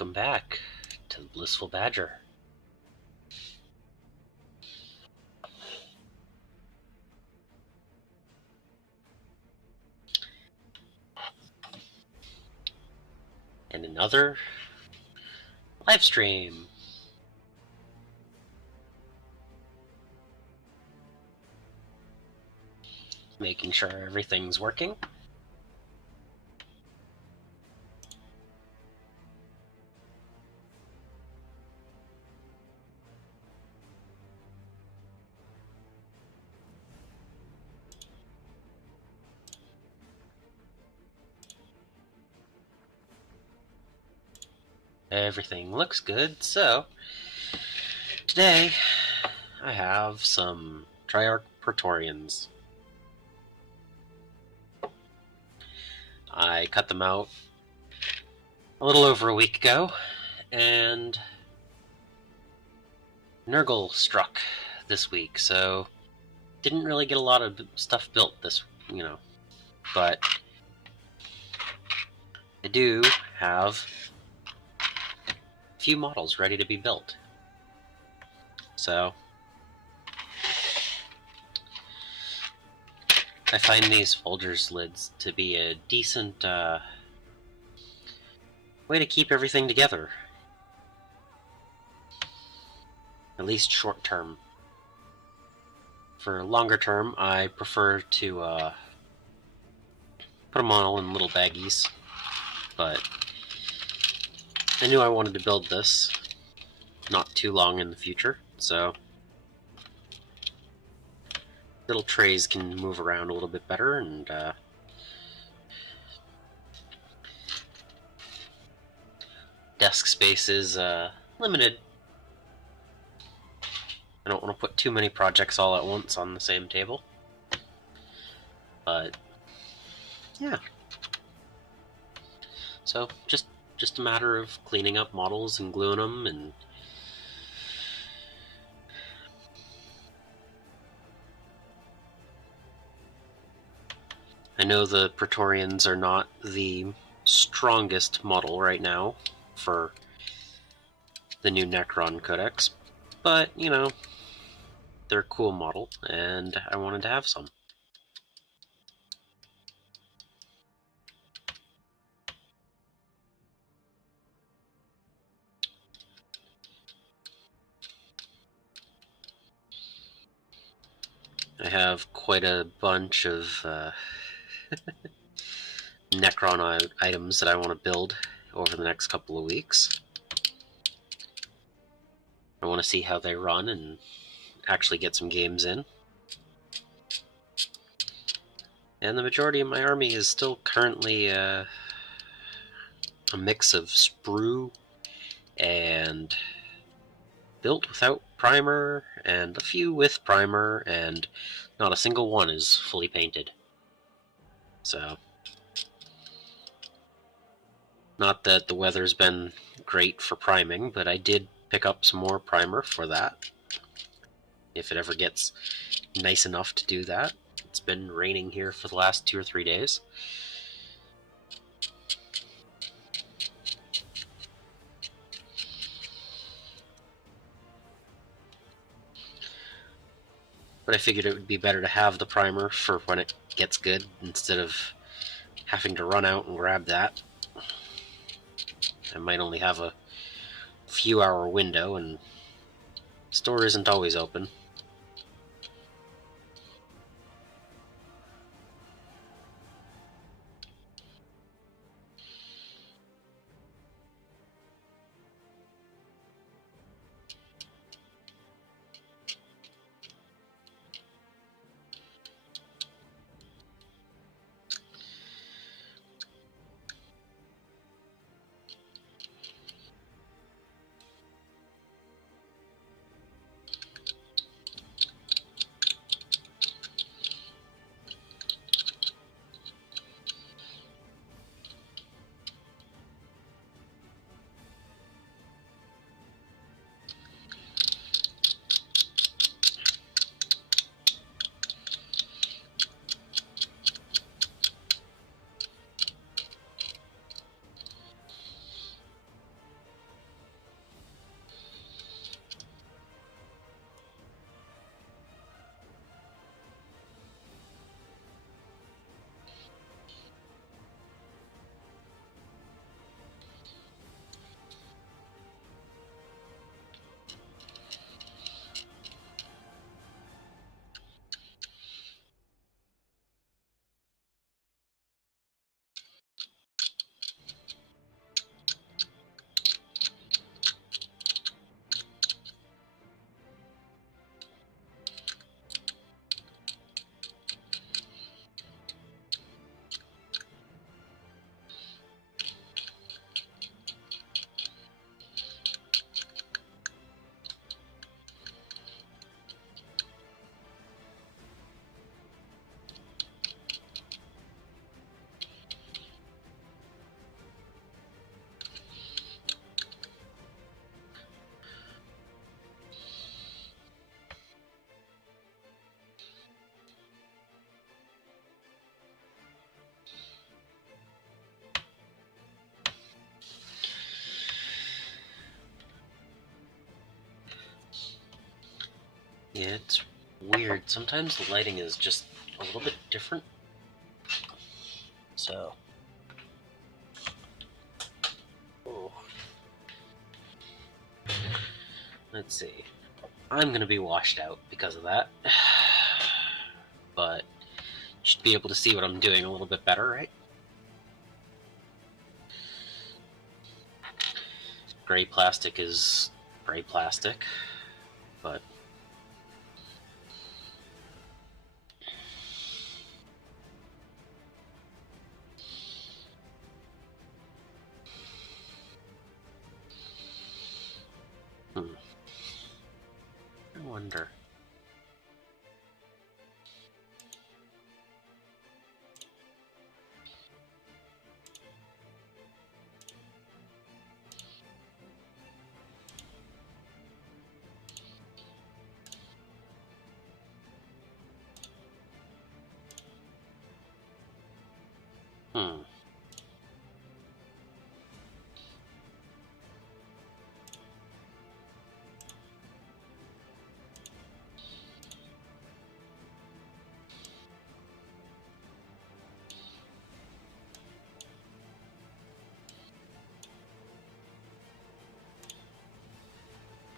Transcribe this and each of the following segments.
welcome back to the Blissful Badger. And another live stream. Making sure everything's working. Everything looks good, so today I have some Triarch Praetorians. I cut them out a little over a week ago, and Nurgle struck this week, so didn't really get a lot of stuff built this, but I do have a few models ready to be built. So I find these Folgers lids to be a decent way to keep everything together. At least short term. For longer term, I prefer to put them all in little baggies. But I knew I wanted to build this not too long in the future, so little trays can move around a little bit better, and desk space is limited. I don't want to put too many projects all at once on the same table, but yeah. So just a matter of cleaning up models and gluing them, and I know the Praetorians are not the strongest model right now for the new Necron Codex, but, they're a cool model, and I wanted to have some. I have quite a bunch of Necron items that I want to build over the next couple of weeks. I want to see how they run and actually get some games in. And the majority of my army is still currently a mix of sprue and built without primer, and a few with primer, and not a single one is fully painted. So, not that the weather's been great for priming, but I did pick up some more primer for that, if it ever gets nice enough to do that. It's been raining here for the last 2 or 3 days. But I figured it would be better to have the primer for when it gets good, instead of having to run out and grab that. I might only have a few hour window, and the store isn't always open. Yeah, it's weird. Sometimes the lighting is just a little bit different. So. Oh. Let's see. I'm going to be washed out because of that. But you should be able to see what I'm doing a little bit better, right? Gray plastic is gray plastic, but I wonder.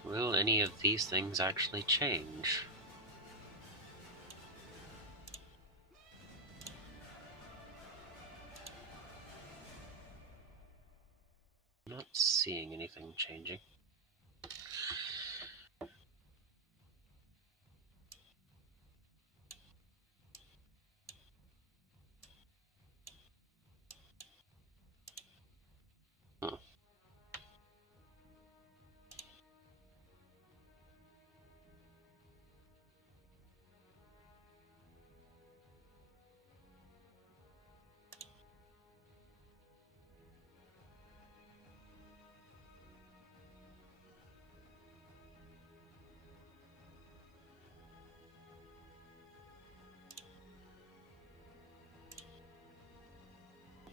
Will any of these things actually change? I'm not seeing anything changing.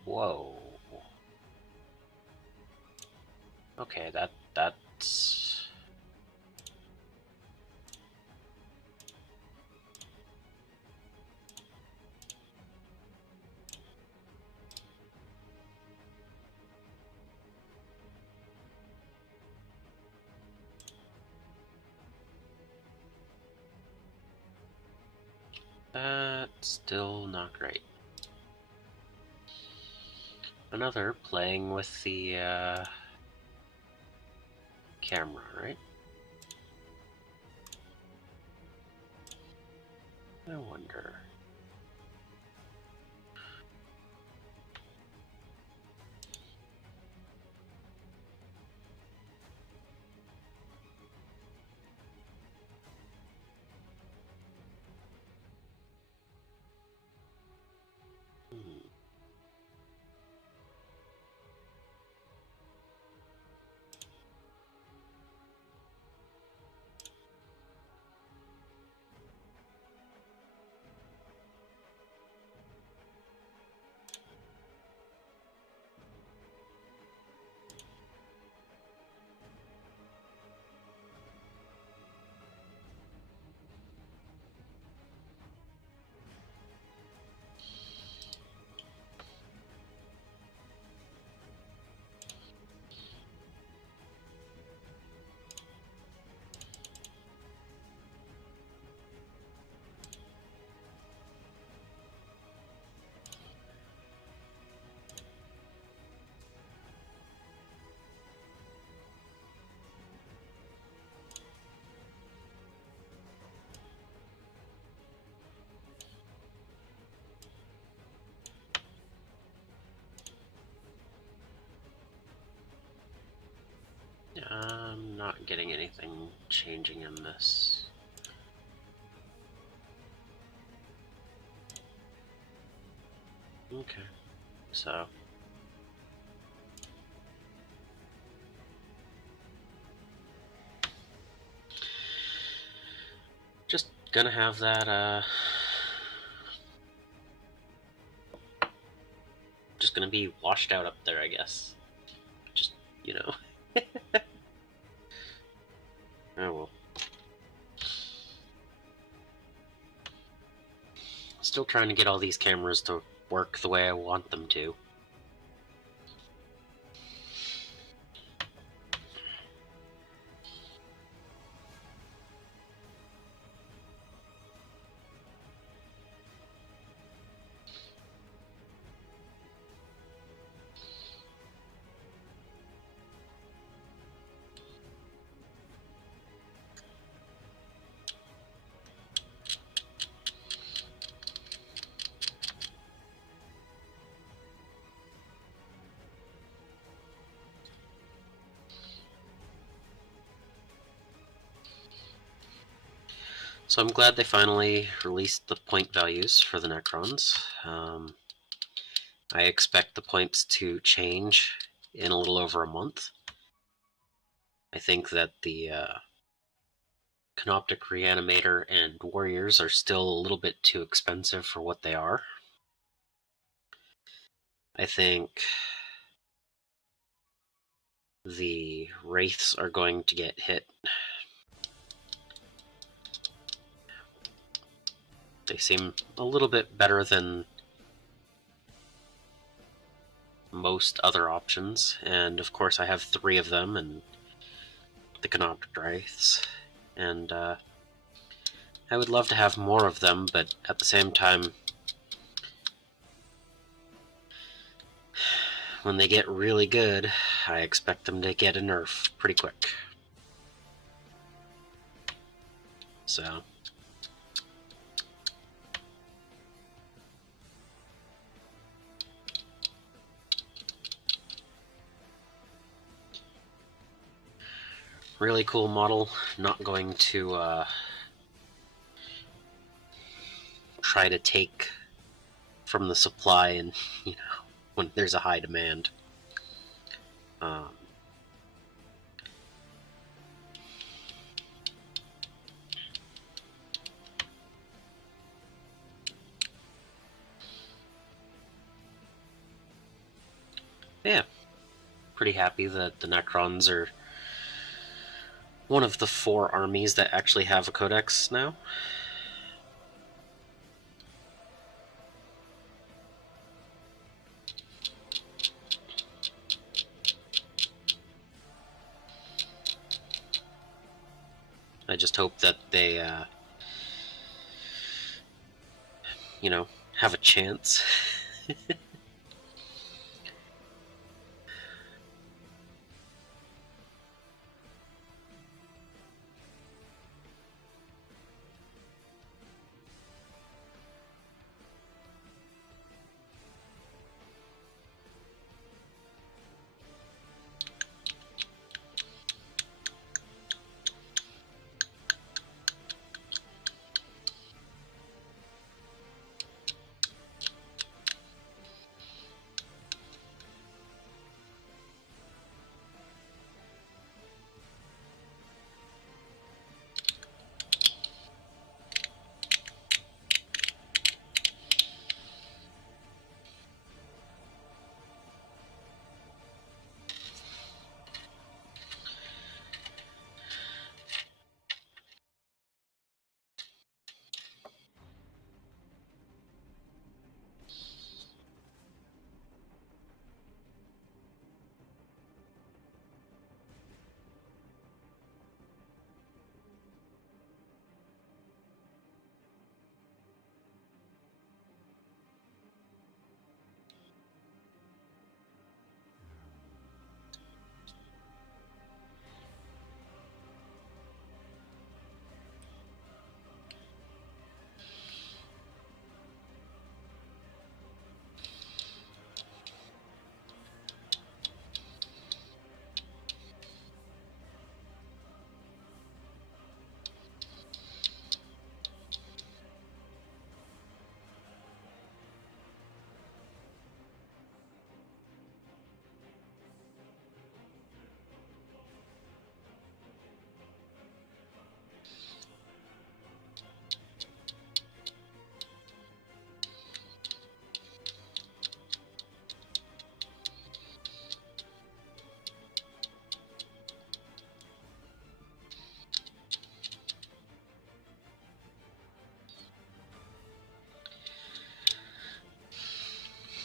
Whoa. Okay, that's... That's still not great. Another playing with the camera, right? I wonder. I'm not getting anything changing in this. Okay, so... just gonna have that, just gonna be washed out up there, I guess. Just, you know. Oh well. trying to get all these cameras to work the way I want them to. So I'm glad they finally released the point values for the Necrons. I expect the points to change in a little over a month. I think that the Canoptic Reanimator and Warriors are still a little bit too expensive for what they are. I think the Wraiths are going to get hit. They seem a little bit better than most other options, and of course I have 3 of them, and the Canoptic Wraiths, and I would love to have more of them, but at the same time, when they get really good, I expect them to get a nerf pretty quick. So really cool model. Not going to try to take from the supply, and when there's a high demand. Yeah, pretty happy that the Necrons are one of the 4 armies that actually have a codex now. I just hope that they, have a chance.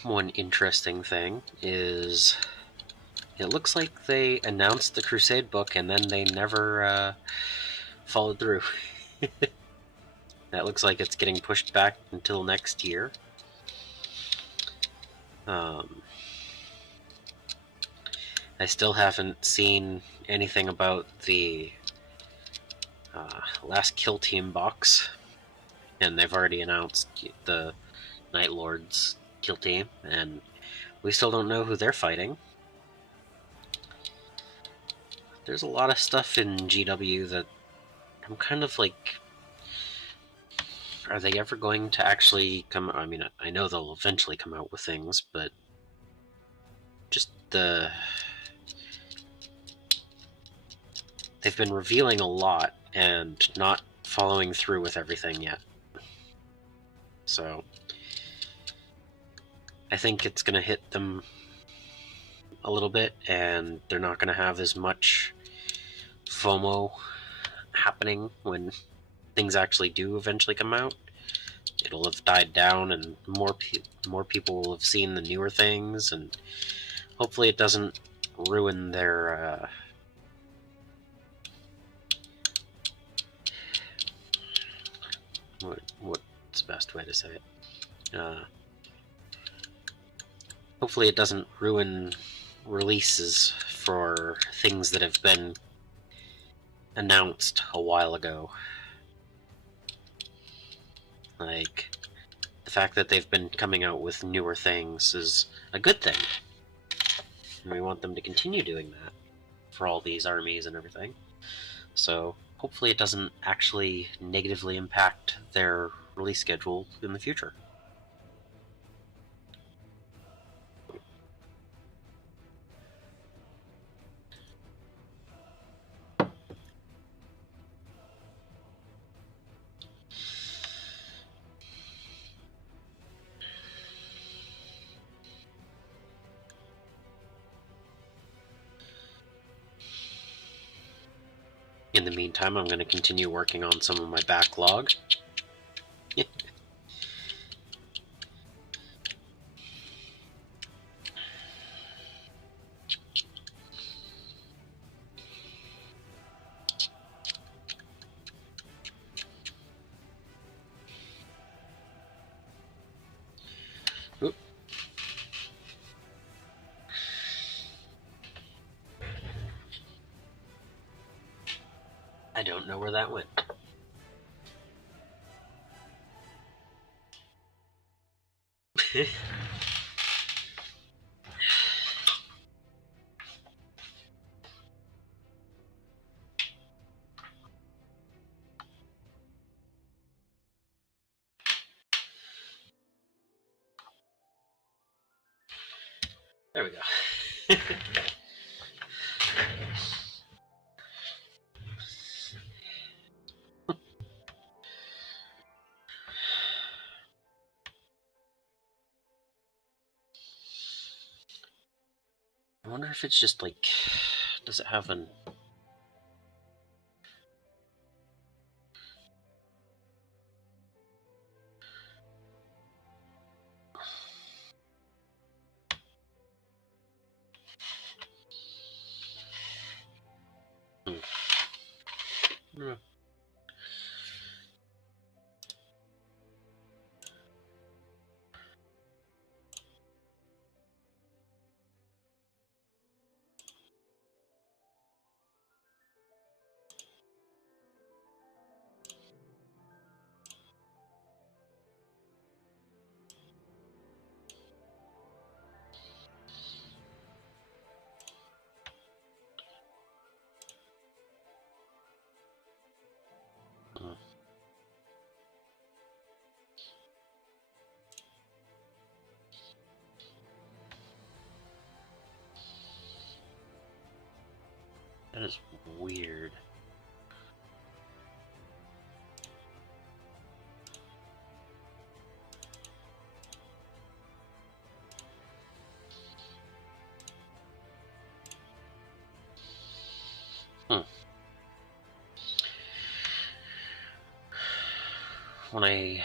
one interesting thing is it looks like they announced the Crusade book and then they never followed through. That looks like it's getting pushed back until next year. I still haven't seen anything about the last Kill Team box, and they've already announced the Night Lord's Kill Team, and we still don't know who they're fighting. There's a lot of stuff in GW that I'm kind of like, are they ever going to actually come? I mean, I know they'll eventually come out with things, but just they've been revealing a lot and not following through with everything yet. So I think it's going to hit them a little bit, and they're not going to have as much FOMO happening when things actually do eventually come out. It'll have died down, and more people will have seen the newer things, and hopefully it doesn't ruin their what's the best way to say it? Hopefully it doesn't ruin releases for things that have been announced a while ago. Like, the fact that they've been coming out with newer things is a good thing. And we want them to continue doing that for all these armies and everything. So hopefully it doesn't actually negatively impact their release schedule in the future. In the meantime, I'm going to continue working on some of my backlog. Oop. I don't know where that went. There we go. I wonder if it's just like, does it have an... No. That is weird. When I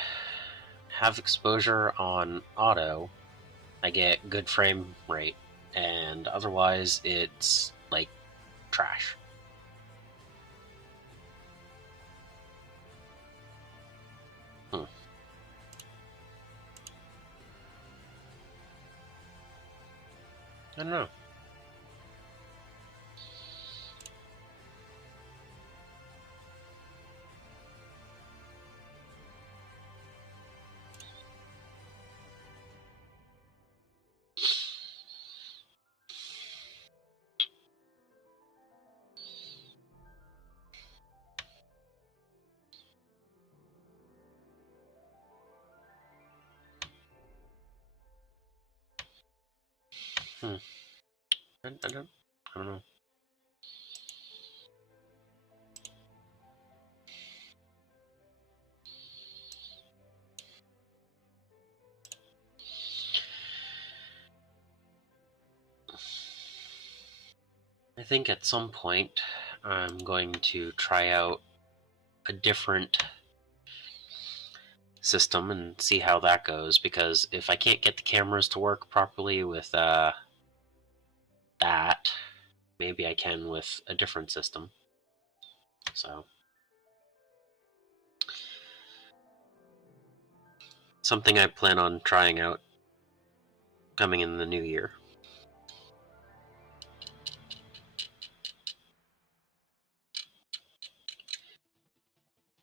have exposure on auto, I get good frame rate, and otherwise it's like trash. Hmm. I don't know. Hmm. I don't know. I think at some point I'm going to try out a different system and see how that goes, because if I can't get the cameras to work properly with that, maybe I can with a different system. So something I plan on trying out coming in the new year.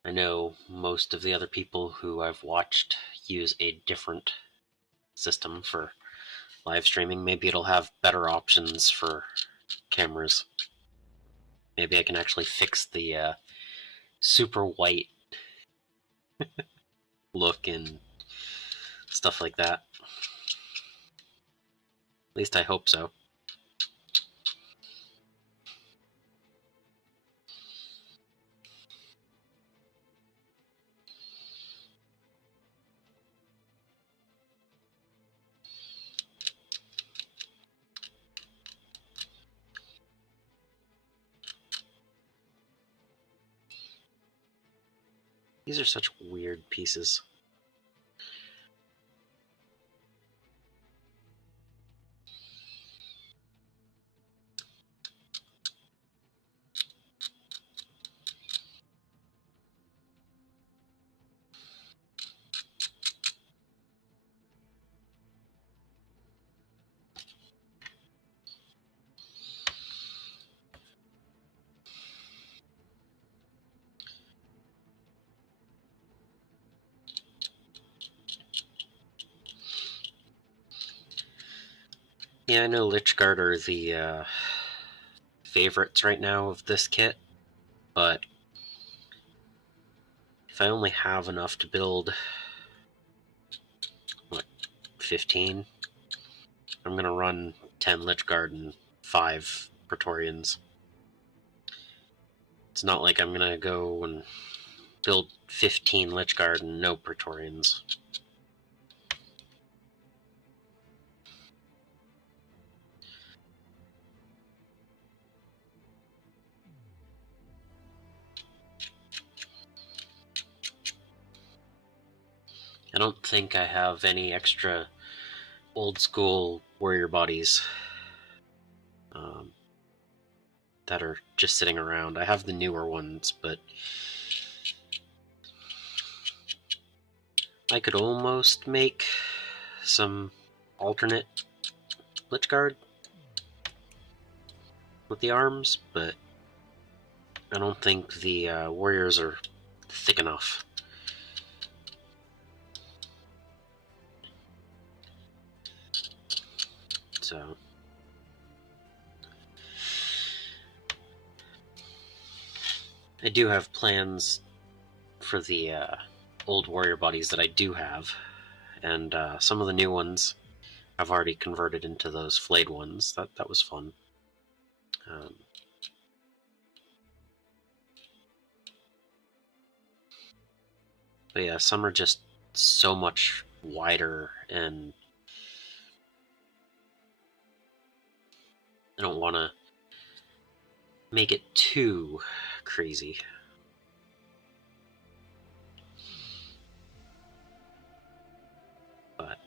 I know most of the other people who I've watched use a different system for live streaming. Maybe it'll have better options for cameras. Maybe I can actually fix the super white look and stuff like that. At least I hope so. These are such weird pieces. Yeah, I know Lichguard are the favorites right now of this kit, but if I only have enough to build, what, 15? I'm gonna run 10 Lichguard and 5 Praetorians. It's not like I'm gonna go and build 15 Lichguard and no Praetorians. I don't think I have any extra old school warrior bodies um, that are just sitting around. I have the newer ones, but I could almost make some alternate Lichguard with the arms, but I don't think the warriors are thick enough. So I do have plans for the old warrior bodies that I do have, and some of the new ones I've already converted into those flayed ones. That was fun. Um, but yeah, some are just so much wider, and I don't want to make it too crazy. But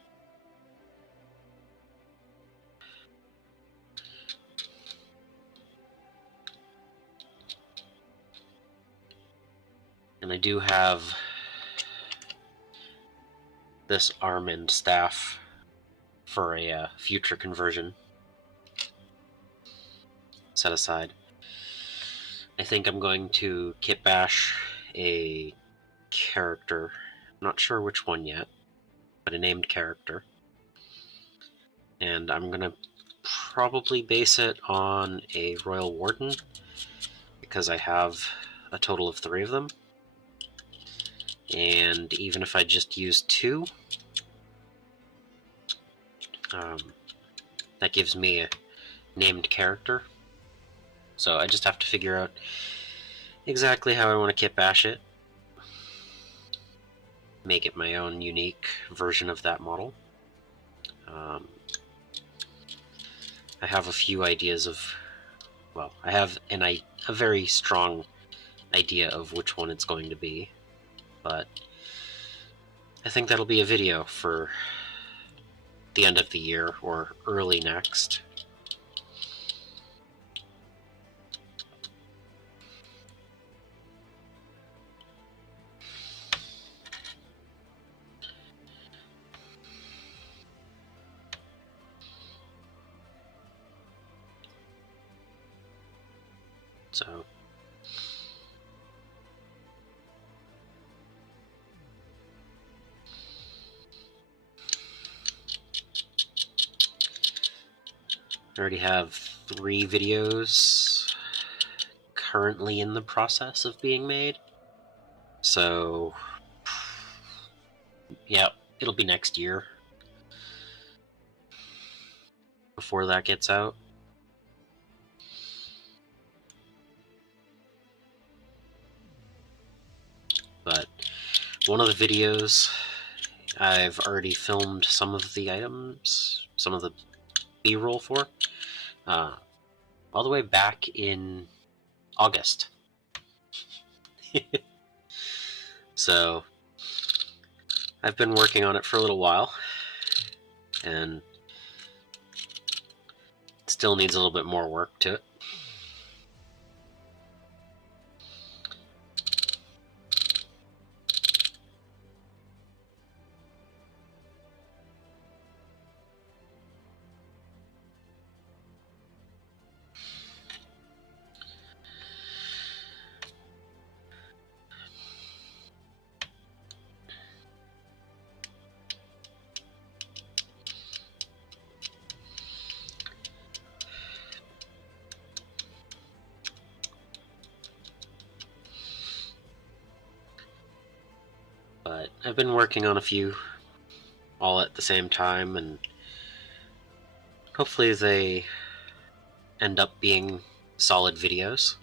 And I do have this arm and staff for a future conversion set aside. I think I'm going to kit bash a character. I'm not sure which one yet, but a named character. And I'm going to probably base it on a Royal Warden, because I have a total of 3 of them. And even if I just use 2, that gives me a named character. So I just have to figure out exactly how I want to kit bash it. Make it my own unique version of that model. I have a few ideas of, well, I have a very strong idea of which one it's going to be, but I think that'll be a video for the end of the year or early next. So I already have 3 videos currently in the process of being made. So yeah, it'll be next year before that gets out. But one of the videos, I've already filmed some of the items, some of the B-roll for, all the way back in August. So I've been working on it for a little while, and it still needs a little bit more work to it. But I've been working on a few all at the same time, and hopefully they end up being solid videos.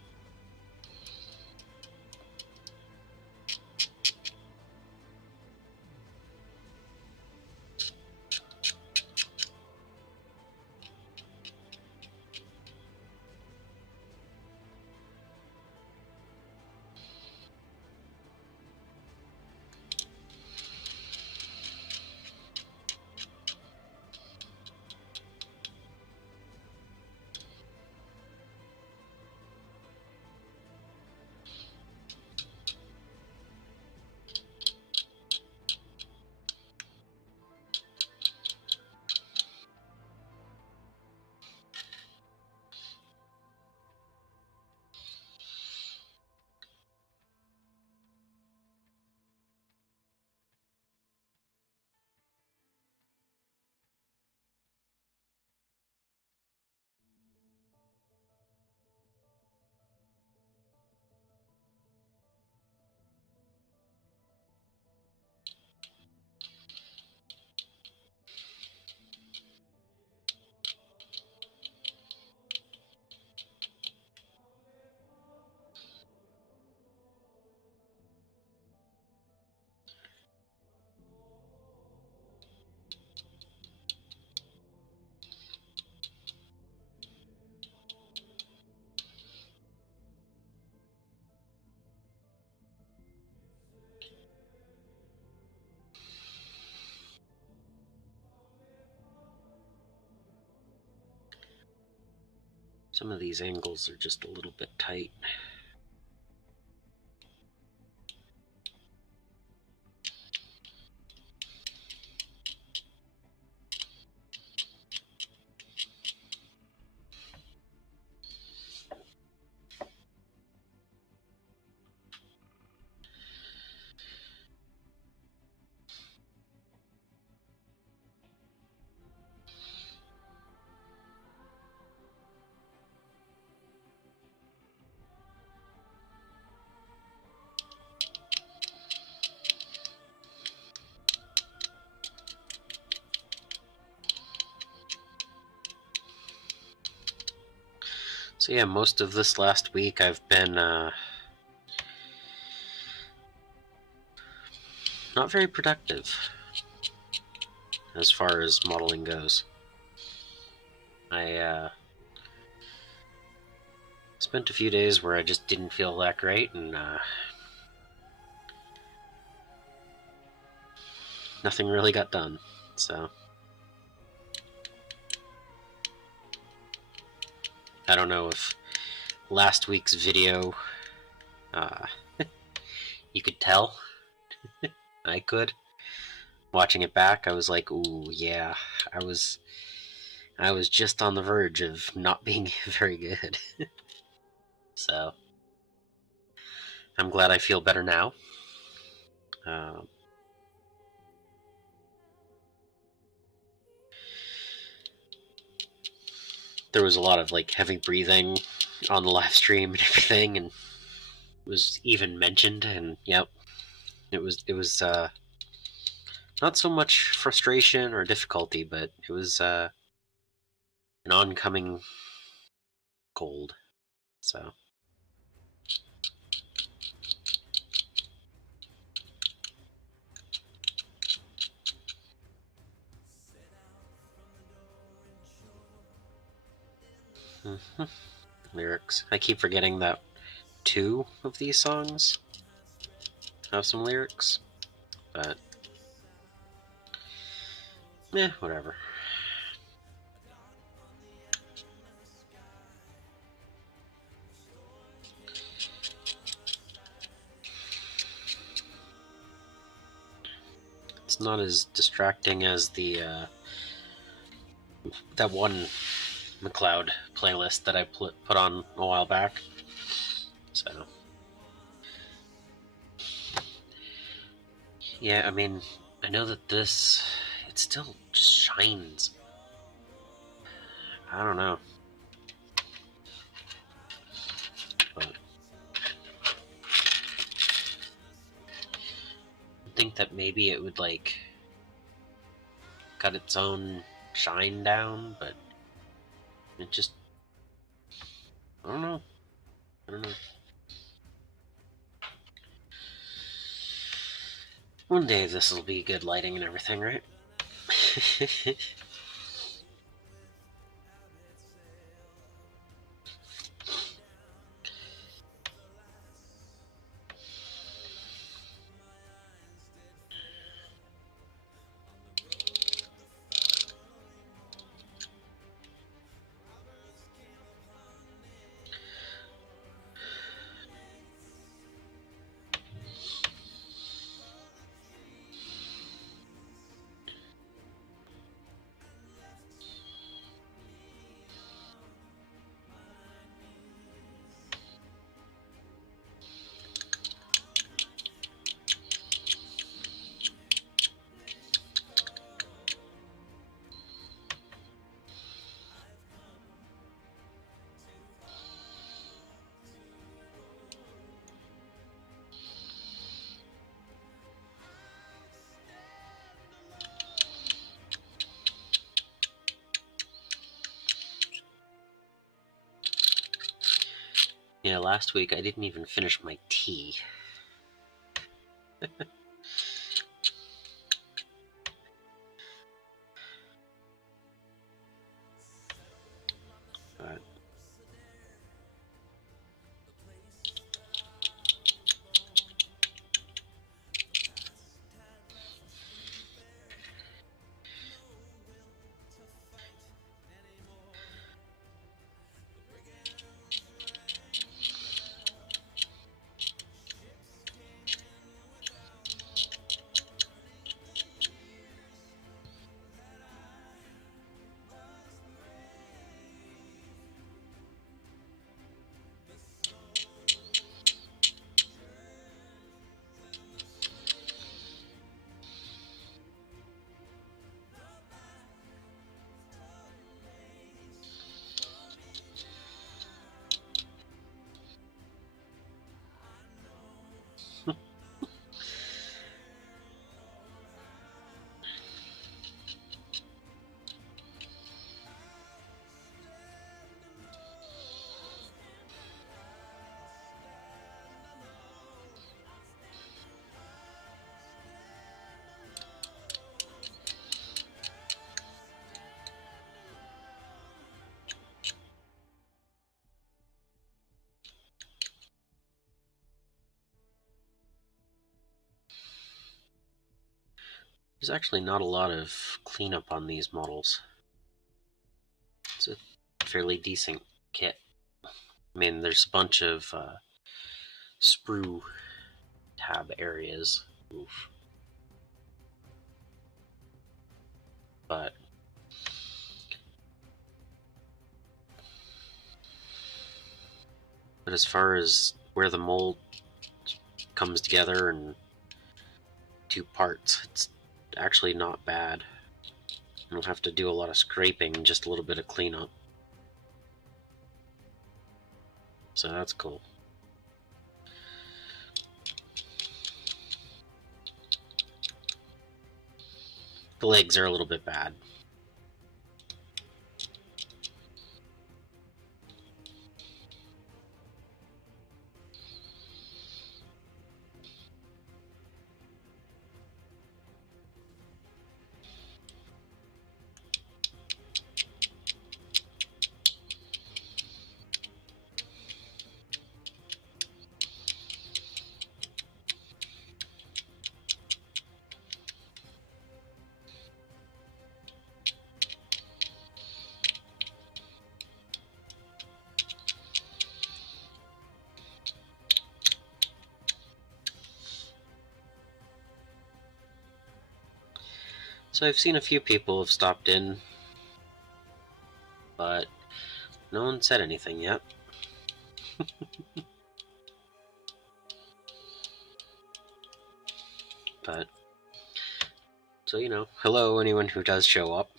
Some of these angles are just a little bit tight. So yeah, most of this last week I've been not very productive as far as modeling goes. I spent a few days where I just didn't feel that great, and nothing really got done. So I don't know if last week's video you could tell. I could. Watching it back, I was like, ooh, yeah, I was just on the verge of not being very good. So I'm glad I feel better now. There was a lot of like heavy breathing on the live stream and everything, and it was even mentioned. And yep, it was not so much frustration or difficulty, but it was an oncoming cold. So lyrics. I keep forgetting that 2 of these songs have some lyrics, but whatever. It's not as distracting as the that one McLeod playlist that I put on a while back. So yeah, I mean, I know that it still shines. I don't know. But I think that maybe it would like cut its own shine down, but it just, I don't know. One day this will be good lighting and everything, right? Yeah, last week I didn't even finish my tea. But There's actually not a lot of cleanup on these models. It's a fairly decent kit. I mean, there's a bunch of sprue tab areas. Oof. But as far as where the mold comes together in 2 parts, it's actually not bad. You don't have to do a lot of scraping, just a little bit of cleanup. So that's cool. The legs are a little bit bad. So I've seen a few people have stopped in, but no one said anything yet. But, so you know, hello anyone who does show up.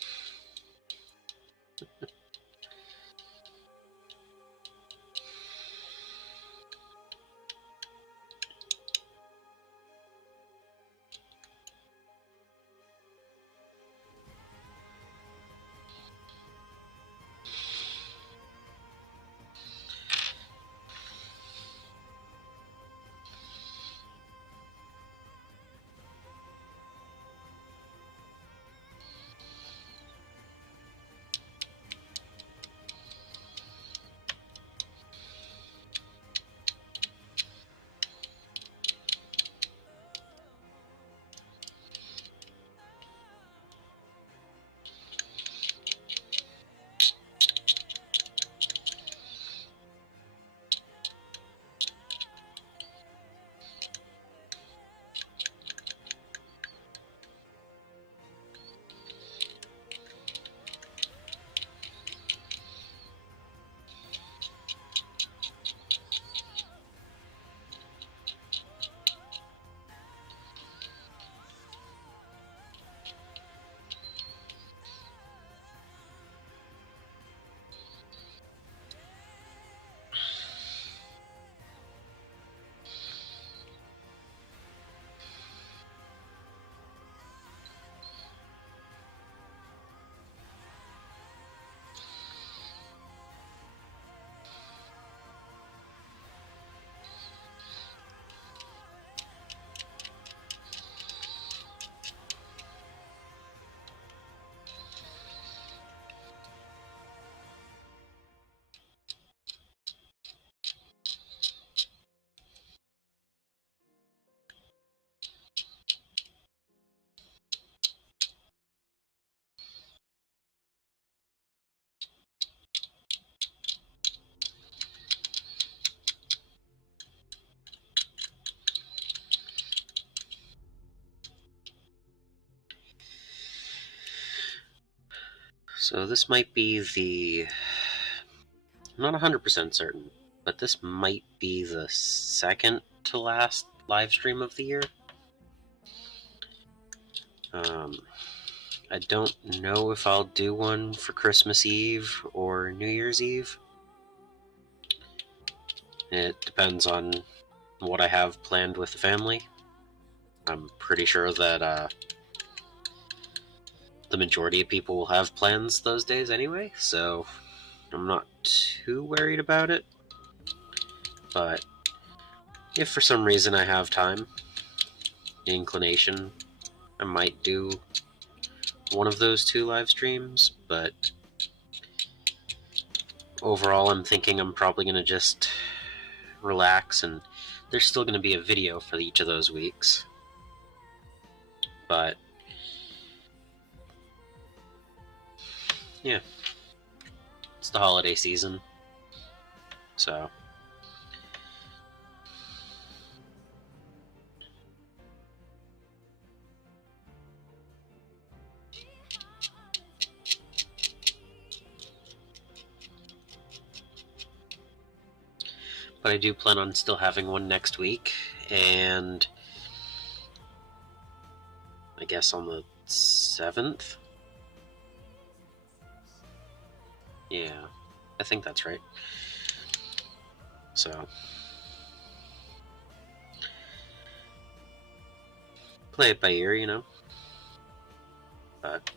So this might be I'm not 100% certain, but this might be the second to last live stream of the year. I don't know if I'll do one for Christmas Eve or New Year's Eve. It depends on what I have planned with the family. I'm pretty sure that the majority of people will have plans those days anyway, so I'm not too worried about it. But if for some reason I have time, the inclination, I might do one of those 2 live streams, but overall I'm thinking I'm probably going to just relax, and there's still going to be a video for each of those weeks. But Yeah, it's the holiday season, so... But I do plan on still having one next week, and I guess on the 7th? Yeah, I think that's right. So, play it by ear, you know? But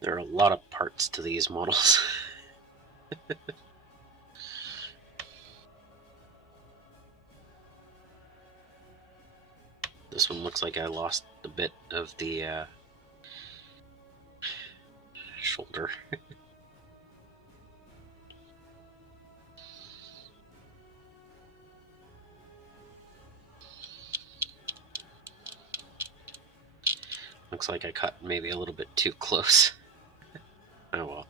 there are a lot of parts to these models. This one looks like I lost a bit of the shoulder. Looks like I cut maybe a little bit too close. Oh well.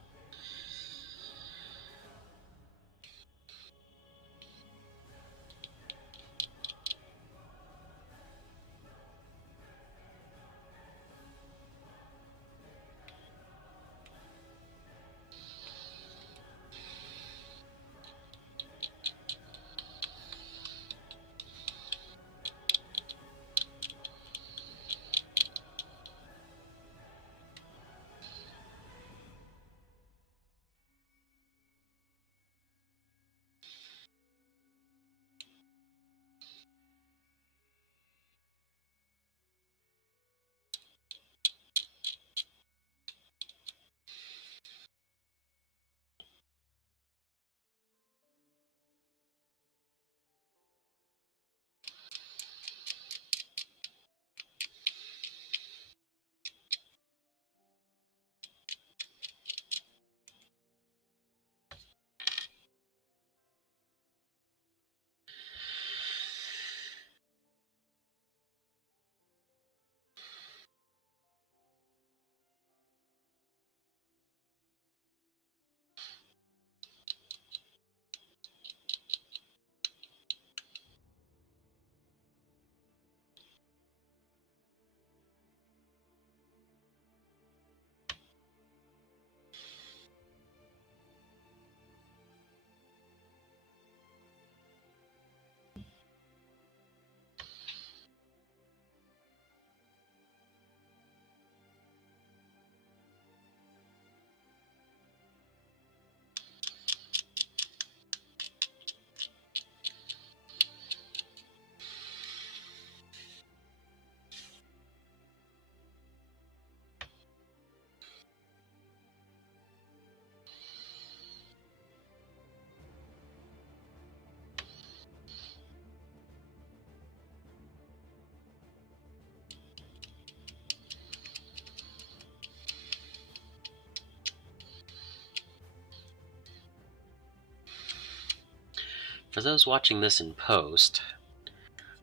For those watching this in post,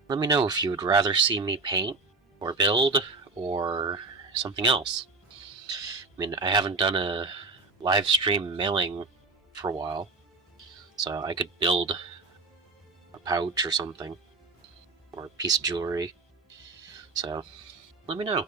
let me know if you would rather see me paint, or build, or something else. I mean, I haven't done a live stream mailing for a while, so I could build a pouch or something, or a piece of jewelry. So, let me know.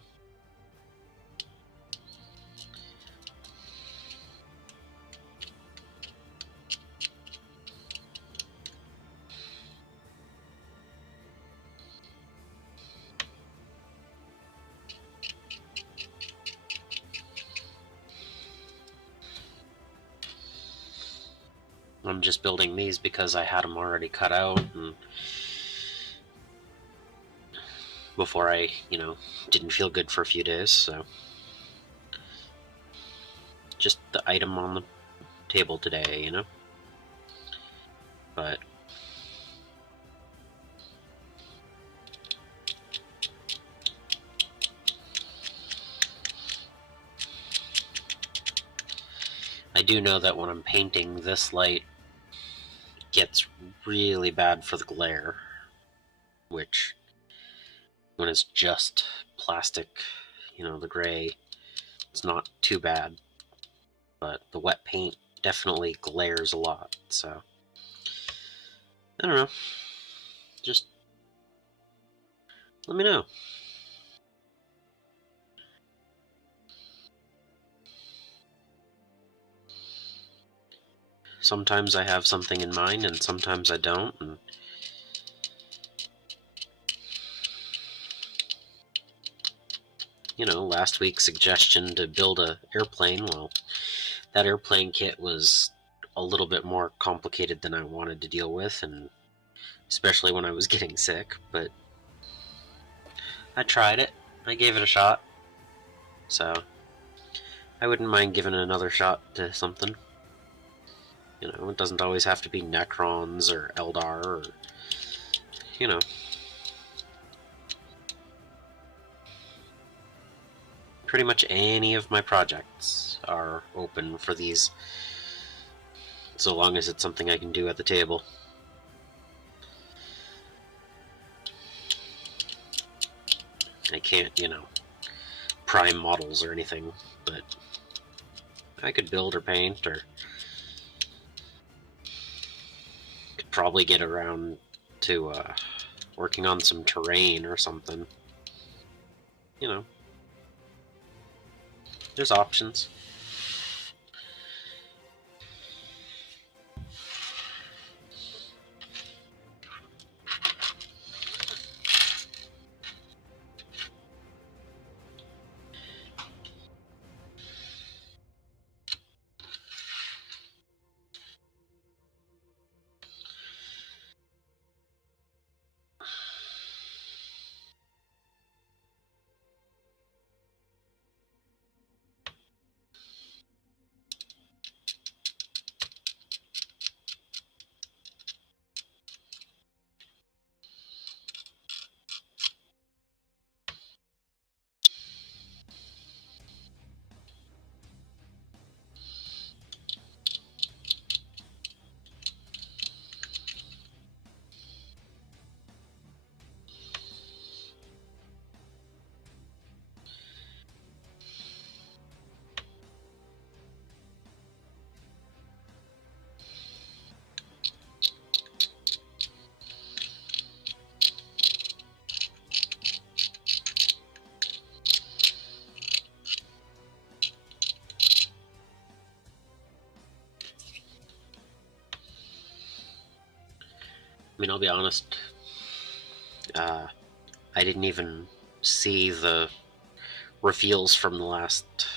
I'm just building these because I had them already cut out, and before I, didn't feel good for a few days, so just the item on the table today, But I do know that when I'm painting, this light gets really bad for the glare, which, when it's just plastic, the gray, it's not too bad. But the wet paint definitely glares a lot, so I don't know. Just let me know. Sometimes I have something in mind, and sometimes I don't. And last week's suggestion to build an airplane, well, that airplane kit was a little bit more complicated than I wanted to deal with, and especially when I was getting sick, but I tried it. I gave it a shot. So I wouldn't mind giving it another shot to something. It doesn't always have to be Necrons or Eldar or, pretty much any of my projects are open for these, so long as it's something I can do at the table. I can't, prime models or anything, but I could build or paint, or could probably get around to working on some terrain or something. There's options. I mean, I'll be honest, I didn't even see the reveals from the last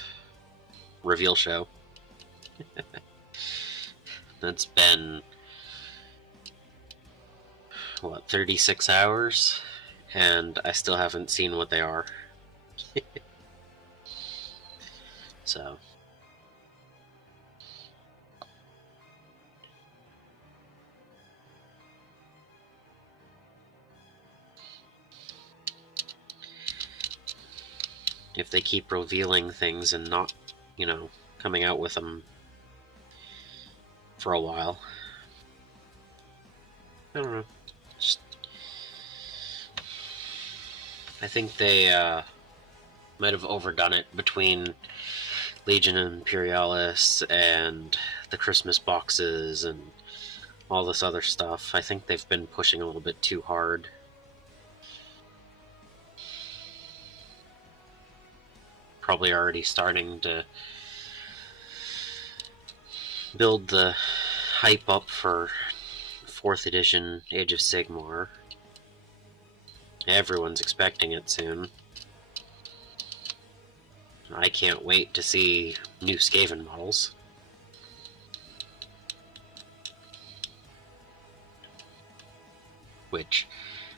reveal show. That's been, 36 hours? And I still haven't seen what they are. So if they keep revealing things and not, coming out with them for a while. I don't know. Just, I think they might have overdone it between Legion Imperialis and the Christmas boxes and all this other stuff. I think they've been pushing a little bit too hard. Probably already starting to build the hype up for 4th edition Age of Sigmar. Everyone's expecting it soon. I can't wait to see new Skaven models. Which,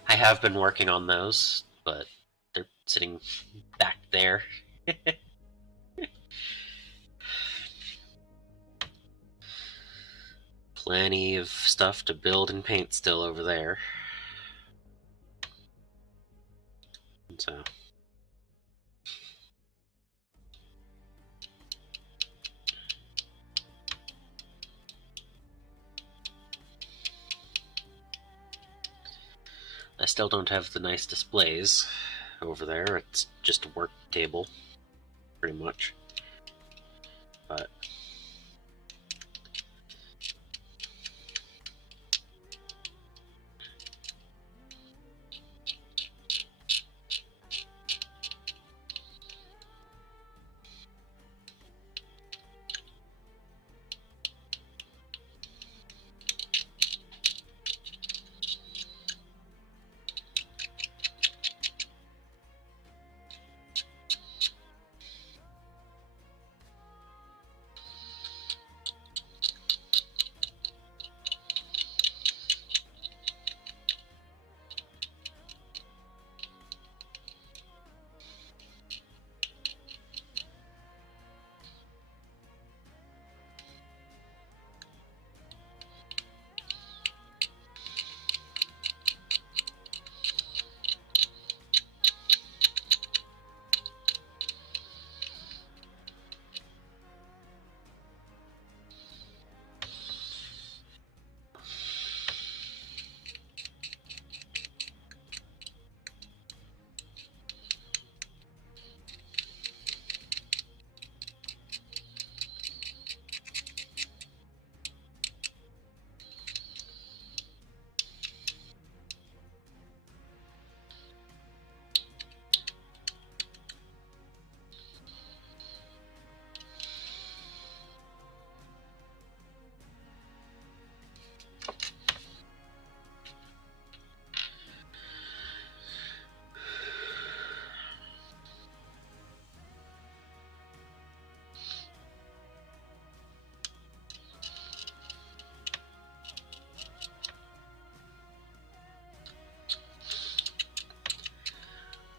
I have been working on those, but they're sitting back there. Plenty of stuff to build and paint still over there. So... I still don't have the nice displays over there. It's just a work table, pretty much. But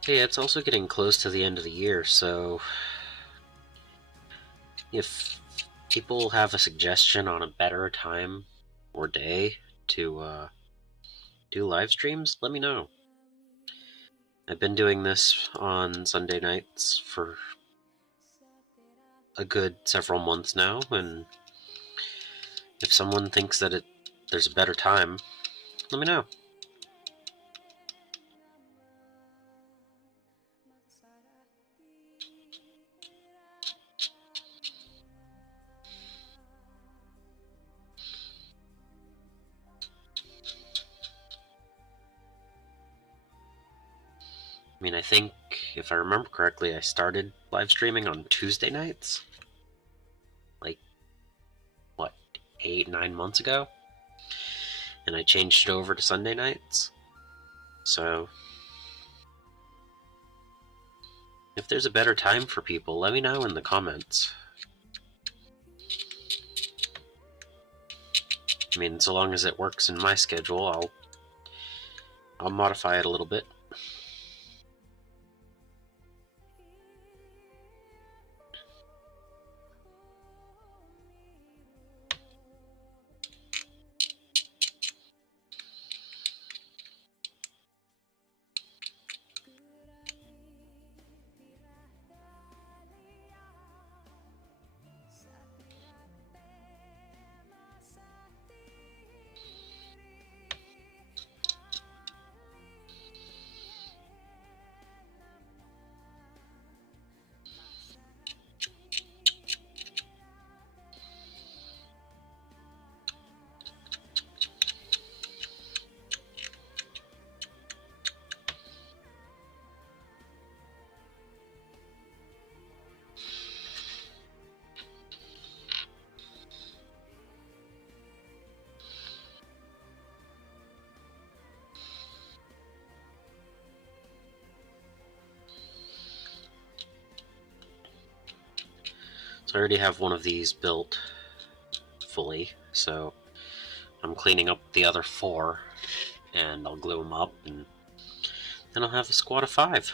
hey, it's also getting close to the end of the year, so if people have a suggestion on a better time or day to do live streams, let me know. I've been doing this on Sunday nights for a good several months now, and if someone thinks that there's a better time, let me know. I mean, I think, if I remember correctly, I started live streaming on Tuesday nights? Like, what, 8-9 months ago? And I changed it over to Sunday nights? So, if there's a better time for people, let me know in the comments. I mean, so long as it works in my schedule, I'll modify it a little bit. So I already have one of these built fully, so I'm cleaning up the other 4, and I'll glue them up, and then I'll have a squad of 5.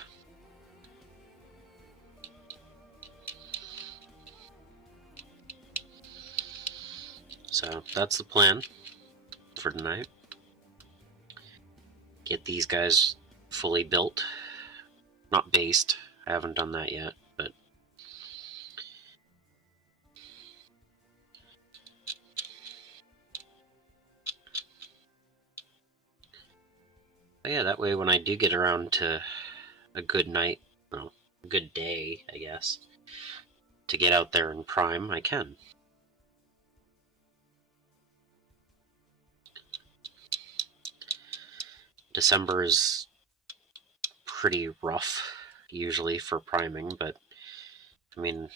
So that's the plan for tonight. Get these guys fully built. Not based. I haven't done that yet, but yeah, that way when I do get around to a good night, well, a good day, I guess, to get out there and prime, I can. December is pretty rough, usually, for priming, but, I mean,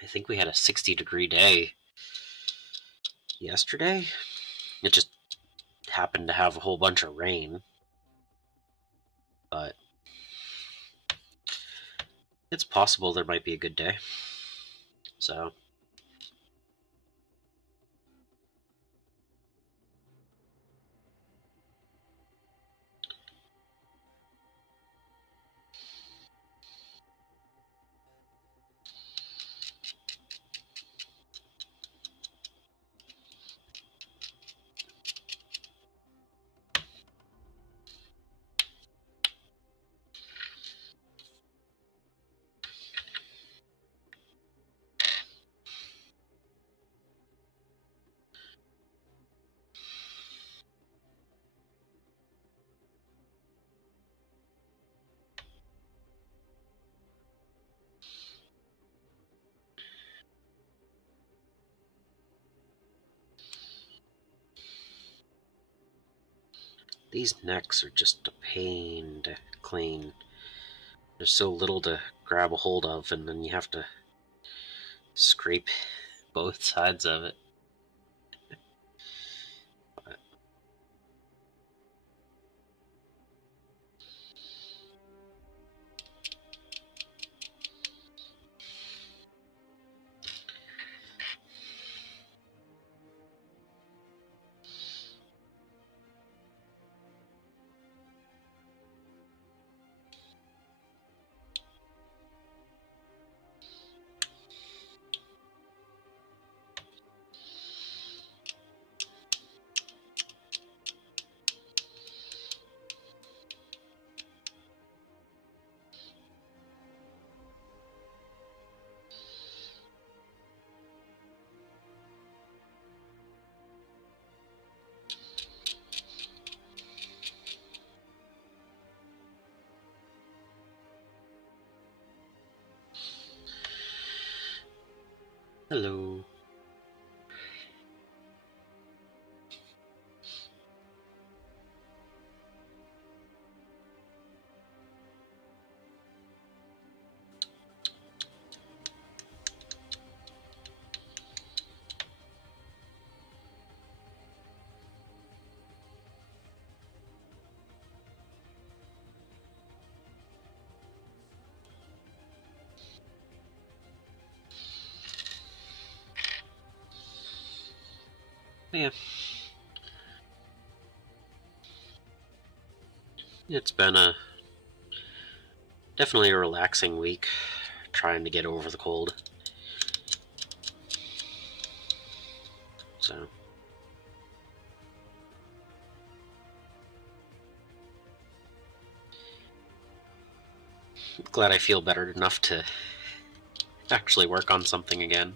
I think we had a 60-degree day yesterday. It just happened to have a whole bunch of rain, but it's possible there might be a good day. So these necks are just a pain to clean. There's so little to grab a hold of, and then you have to scrape both sides of it. But hello. Yeah, it's been definitely a relaxing week, trying to get over the cold. So glad I feel better enough to actually work on something again.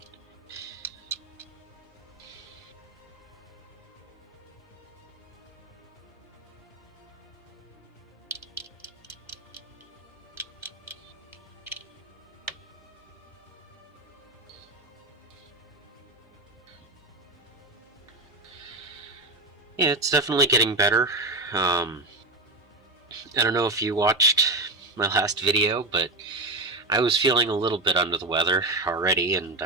Yeah, it's definitely getting better. I don't know if you watched my last video, but I was feeling a little bit under the weather already, and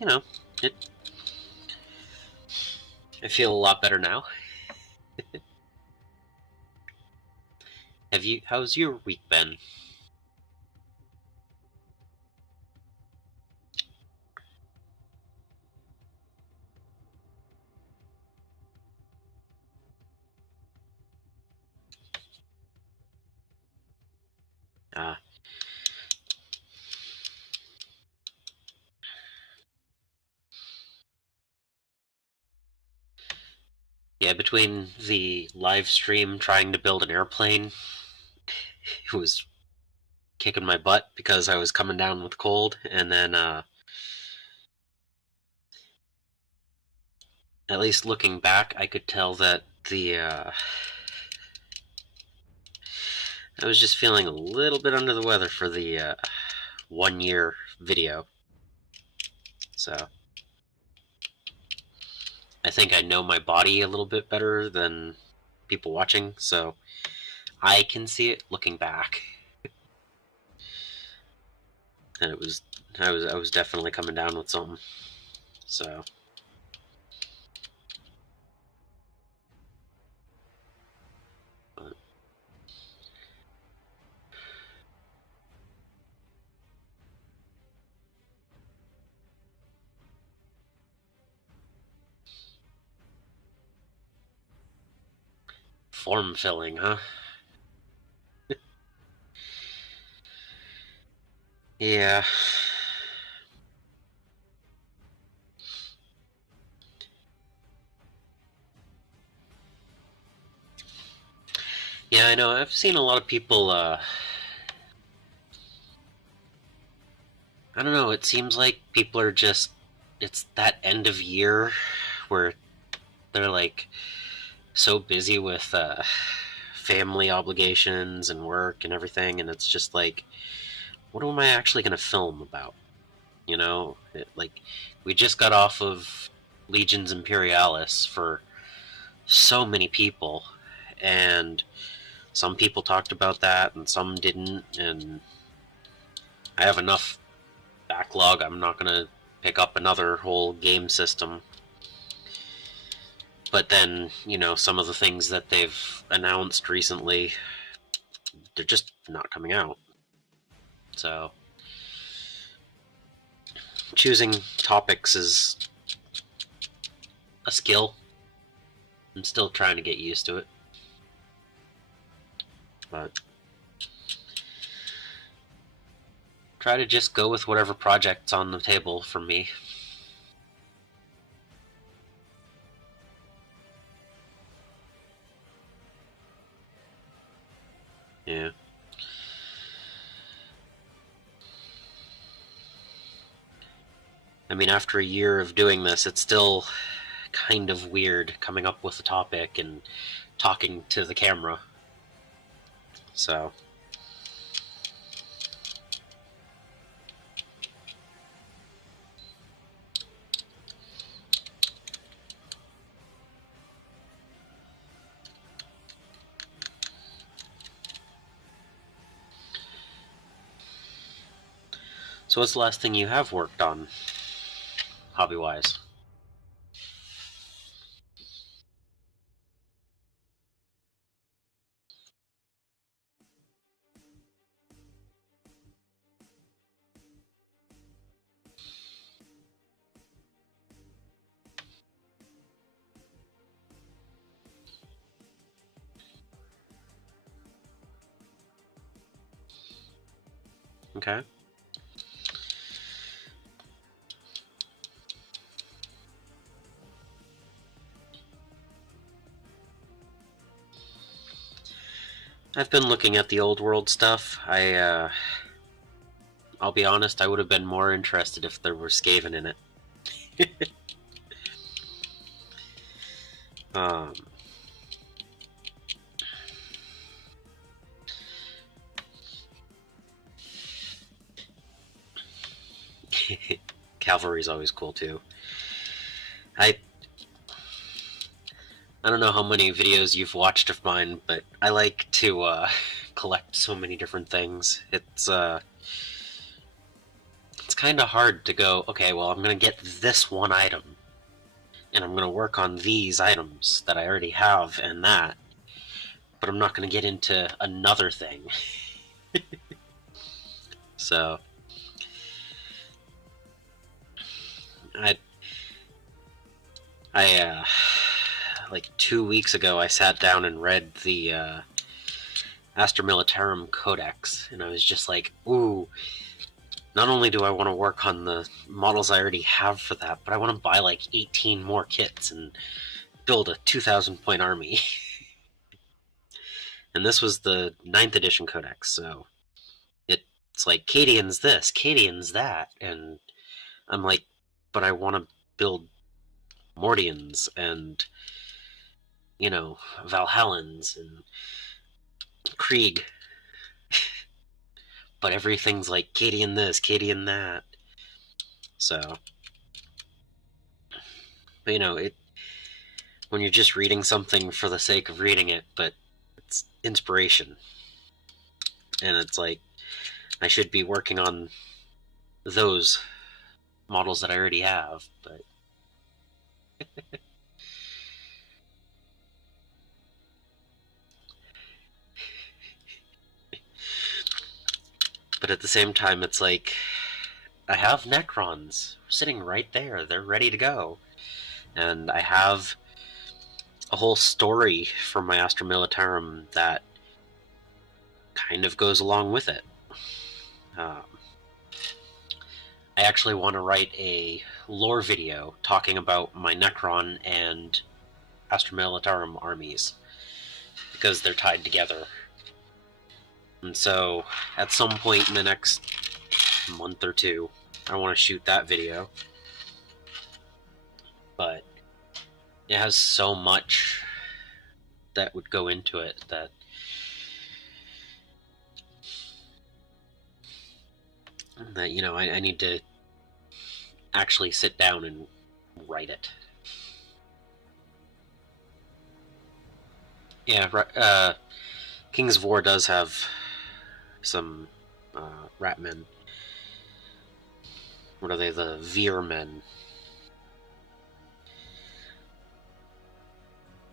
you know, it. I feel a lot better now. Have you? How's your week been? Yeah, between the live stream trying to build an airplane, it was kicking my butt because I was coming down with cold, and then at least looking back, I could tell that I was just feeling a little bit under the weather for the 1 year video. So I think I know my body a little bit better than people watching, so I can see it looking back. And I was definitely coming down with something. So but form filling, huh? Yeah. Yeah, I know. I've seen a lot of people I don't know, it seems like people are just it's that end of year where they're like so busy with family obligations and work and everything, and it's just like, what am I actually going to film about? Like, we just got off of Legions Imperialis for so many people, and some people talked about that and some didn't, and I have enough backlog. I'm not going to pick up another whole game system. But then, some of the things that they've announced recently, they're just not coming out. So choosing topics is a skill. I'm still trying to get used to it. But try to just go with whatever project's on the table for me. Yeah. I mean, after a year of doing this, it's still kind of weird coming up with a topic and talking to the camera. So So what's the last thing you have worked on, hobby-wise? Okay. I've been looking at the old world stuff. I'll be honest, I would have been more interested if there were Skaven in it. um, Cavalry's always cool too. I I don't know how many videos you've watched of mine, but I like to collect so many different things. It's kind of hard to go, okay, well, I'm going to get this one item, and I'm going to work on these items that I already have and that, but I'm not going to get into another thing. So, I, like 2 weeks ago, I sat down and read the Astra Militarum Codex, and I was just like, ooh, not only do I want to work on the models I already have for that, but I want to buy like 18 more kits and build a 2,000 point army. And this was the 9th edition codex, so it's like Cadian's this, Cadian's that, and I'm like, but I want to build Mordians and, you know, Valhallans and Krieg, but everything's like Cadian this, Cadian that. So, but you know, when you're just reading something for the sake of reading it, but it's inspiration, and it's like I should be working on those models that I already have, but but at the same time, it's like I have Necrons sitting right there. They're ready to go. And I have a whole story from my Astra Militarum that kind of goes along with it. I actually want to write a lore video talking about my Necron and Astra Militarum armies, because they're tied together. And so, at some point in the next month or two, I want to shoot that video. But it has so much that would go into it that you know, I need to actually sit down and write it. Yeah, Kings of War does have some Ratmen. What are they? The Veermen.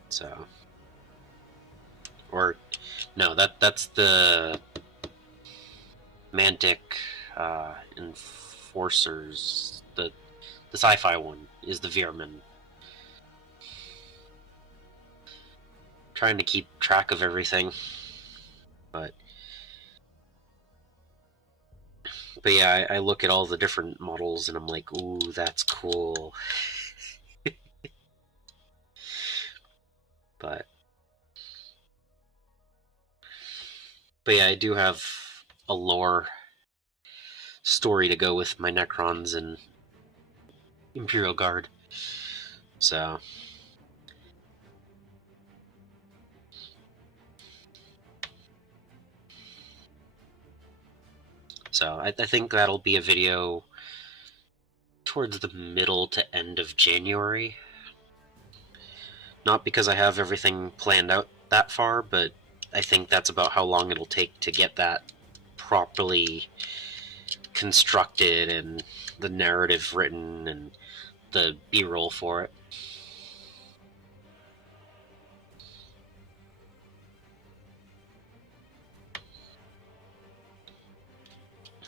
So, or no, that's the Mantic Enforcers. The sci-fi one is the Veermen. Trying to keep track of everything, but yeah, I look at all the different models and I'm like, ooh, that's cool. but yeah, I do have a lore story to go with my Necrons and Imperial Guard. So I think that'll be a video towards the middle to end of January. Not because I have everything planned out that far, but I think that's about how long it'll take to get that properly constructed and the narrative written and the B-roll for it.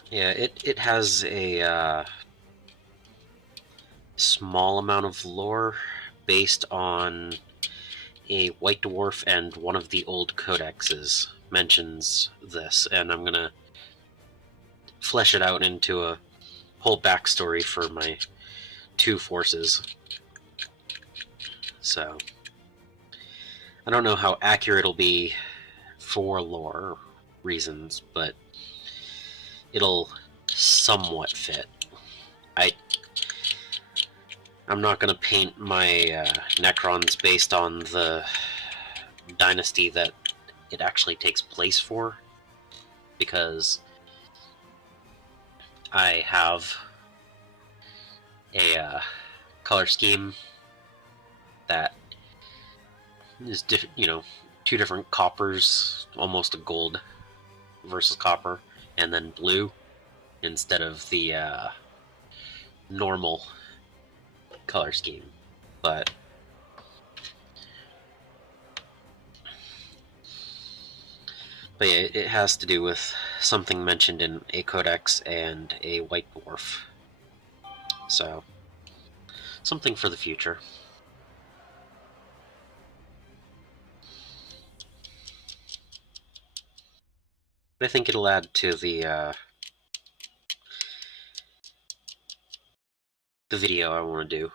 Yeah, it has a small amount of lore based on a White Dwarf, and one of the old codexes mentions this, and I'm gonna flesh it out into a whole backstory for my 2 forces. So I don't know how accurate it'll be for lore reasons, but it'll somewhat fit. I'm not going to paint my Necrons based on the dynasty that it actually takes place for, because I have a color scheme that is, you know, 2 different coppers, almost a gold versus copper, and then blue instead of the normal color scheme. But yeah, it has to do with something mentioned in a codex and a White Dwarf. So, something for the future. But I think it'll add to the video I want to do.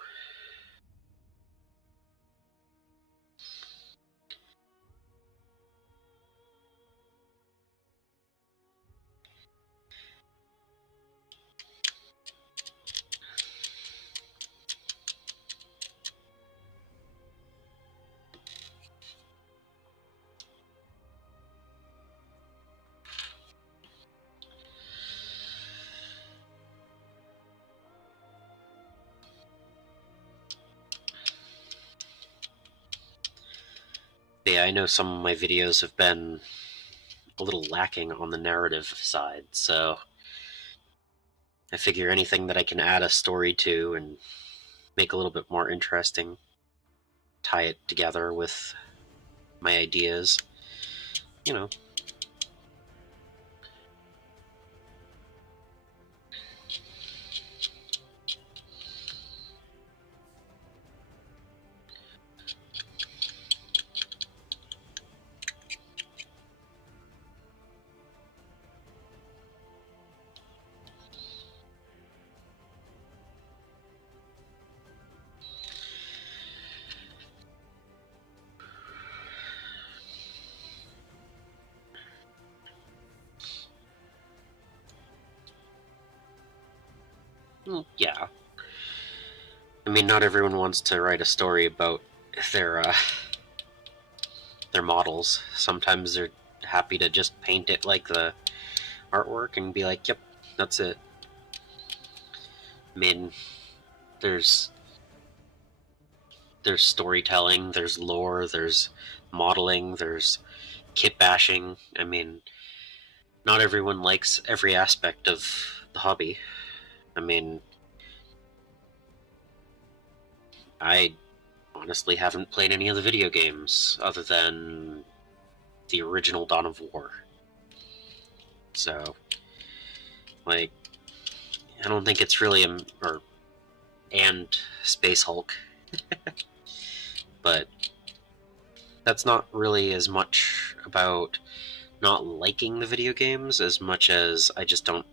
But yeah, I know some of my videos have been a little lacking on the narrative side, so I figure anything that I can add a story to and make a little bit more interesting, tie it together with my ideas, you know. Yeah. I mean, not everyone wants to write a story about their their models. Sometimes they're happy to just paint it like the artwork and be like, "Yep, that's it." I mean, there's storytelling, there's lore, there's modeling, there's kit bashing. I mean, not everyone likes every aspect of the hobby. I mean, I honestly haven't played any of the video games other than the original Dawn of War. So, like, I don't think it's really and Space Hulk, but that's not really as much about not liking the video games as much as I just don't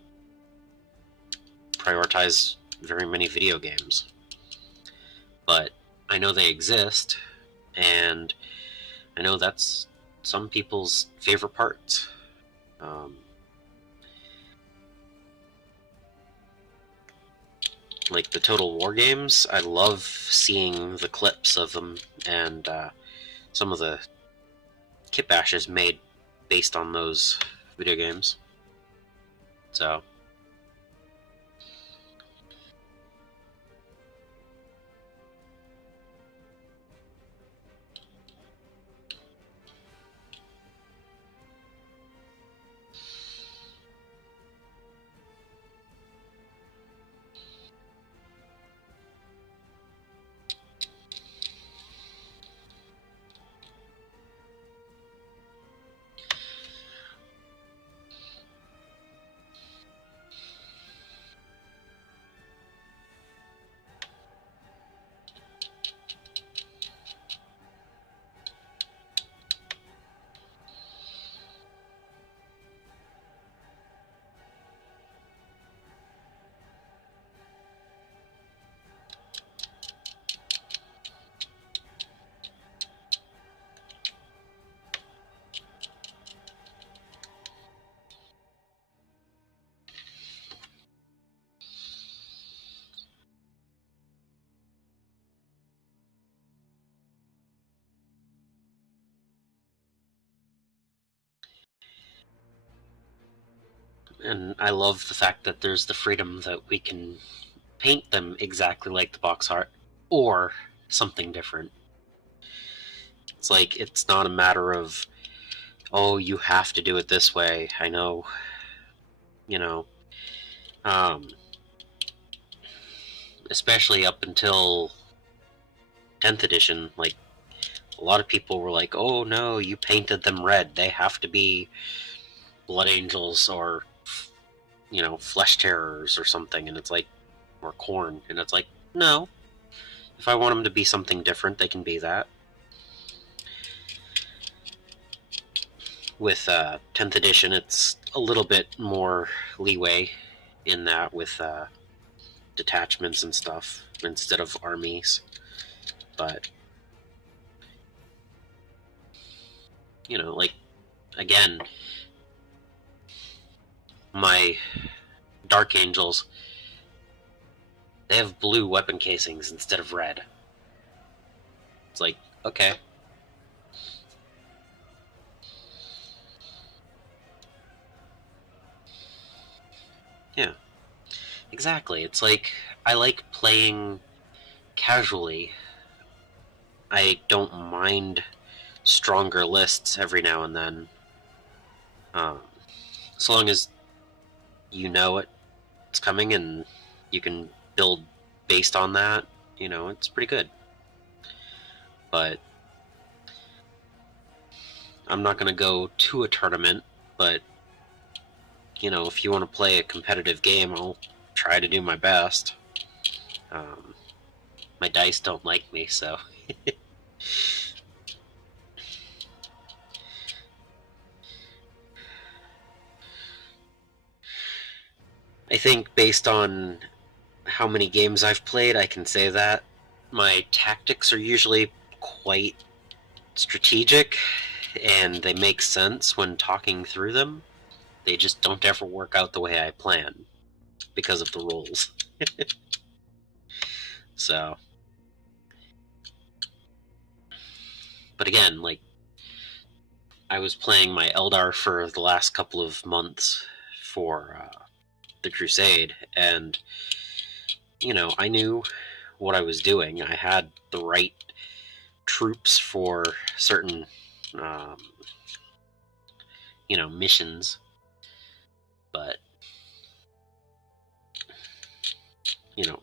prioritize very many video games. But I know they exist, and I know that's some people's favorite parts. Like the Total War games, I love seeing the clips of them and some of the kit bashes made based on those video games. So, and I love the fact that there's the freedom that we can paint them exactly like the box art or something different. It's like, it's not a matter of, oh, you have to do it this way. I know, you know, um, especially up until 10th edition, like, a lot of people were like, oh no, you painted them red. They have to be blood angels or, flesh terrors or something. And it's like, or corn. And it's like, no. If I want them to be something different, they can be that. With 10th edition, it's a little bit more leeway in that with detachments and stuff instead of armies. But, like, again, my Dark Angels, they have blue weapon casings instead of red. It's like, okay. Yeah, exactly. It's like, I like playing casually. I don't mind stronger lists every now and then. As long as you know it's coming and you can build based on that, it's pretty good. But I'm not going to go to a tournament, but if you want to play a competitive game, I'll try to do my best. My dice don't like me, so... I think based on how many games I've played, I can say that. My tactics are usually quite strategic, and they make sense when talking through them. They just don't ever work out the way I plan because of the rules. So... But again, like, I was playing my Eldar for the last couple of months for the Crusade, and, I knew what I was doing. I had the right troops for certain, missions, but,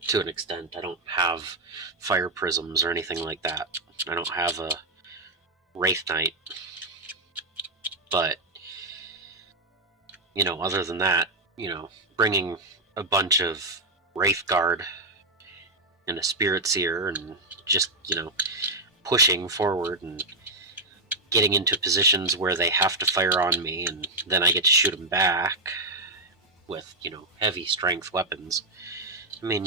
to an extent, I don't have fire prisms or anything like that. I don't have a Wraith Knight, but, other than that, bringing a bunch of Wraith Guard and a Spirit Seer and just, pushing forward and getting into positions where they have to fire on me, and then I get to shoot them back with, heavy strength weapons. I mean,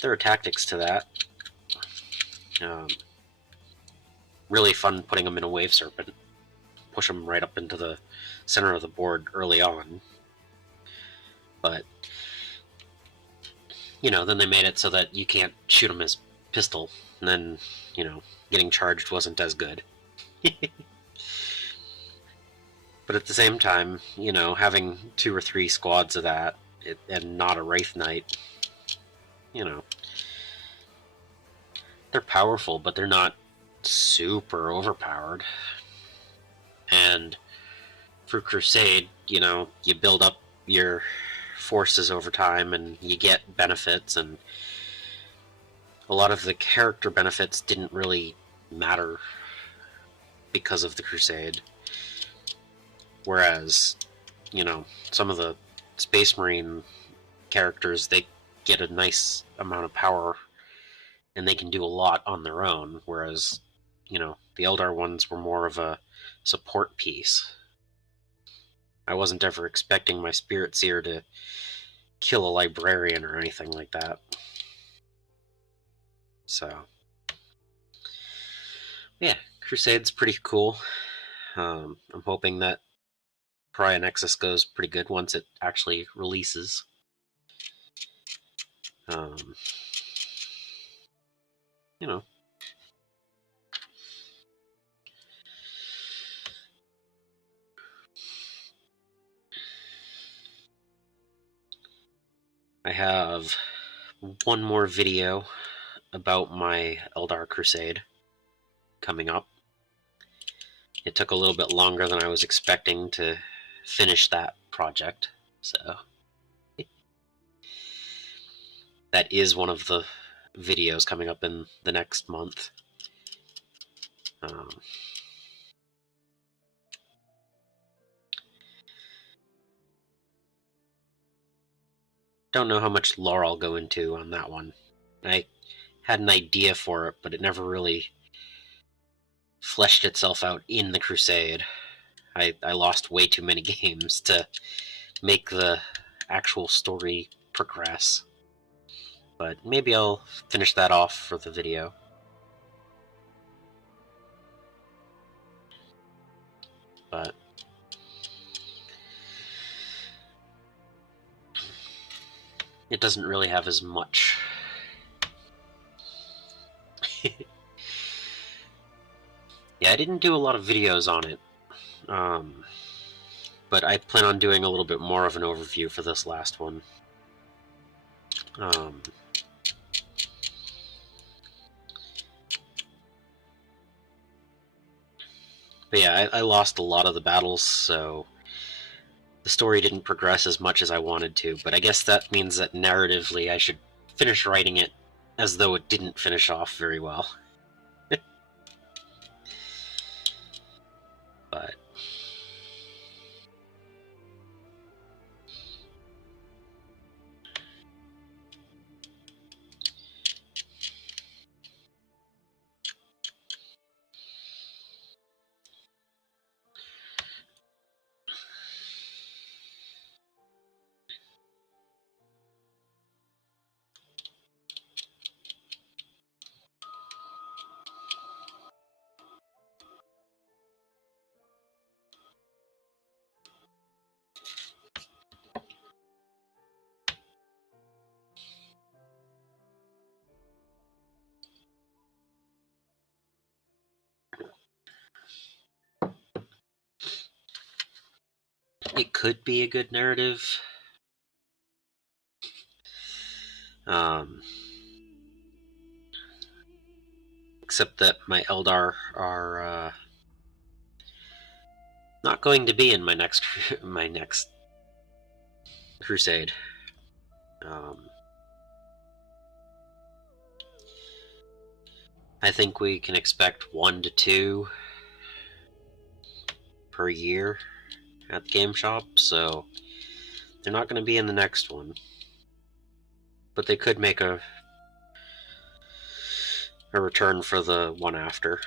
there are tactics to that. Really fun putting them in a Wave Serpent. Push them right up into the center of the board early on. But, then they made it so that you can't shoot them as pistol. And then, getting charged wasn't as good. But at the same time, having 2 or 3 squads of that, and not a Wraith Knight, they're powerful, but they're not super overpowered. And for Crusade, you build up your forces over time and you get benefits, and a lot of the character benefits didn't really matter because of the Crusade. Whereas, some of the Space Marine characters, they get a nice amount of power and they can do a lot on their own, whereas, the Eldar ones were more of a support piece. I wasn't ever expecting my Spirit Seer to kill a Librarian or anything like that. So, yeah, Crusade's pretty cool. I'm hoping that Pariah Nexus goes pretty good once it actually releases. I have one more video about my Eldar Crusade coming up. It took a little bit longer than I was expecting to finish that project, so that is one of the videos coming up in the next month. Don't know how much lore I'll go into on that one. I had an idea for it, but it never really fleshed itself out in the Crusade. I lost way too many games to make the actual story progress. But maybe I'll finish that off for the video. But it doesn't really have as much. Yeah, I didn't do a lot of videos on it. But I plan on doing a little bit more of an overview for this last one. But yeah, I lost a lot of the battles, so the story didn't progress as much as I wanted to. But I guess that means that narratively I should finish writing it as though it didn't finish off very well. But it could be a good narrative. Um, except that my Eldar are not going to be in my next my next crusade. Um, I think we can expect 1 to 2 per year at the game shop, so they're not going to be in the next one. But they could make a return for the one after.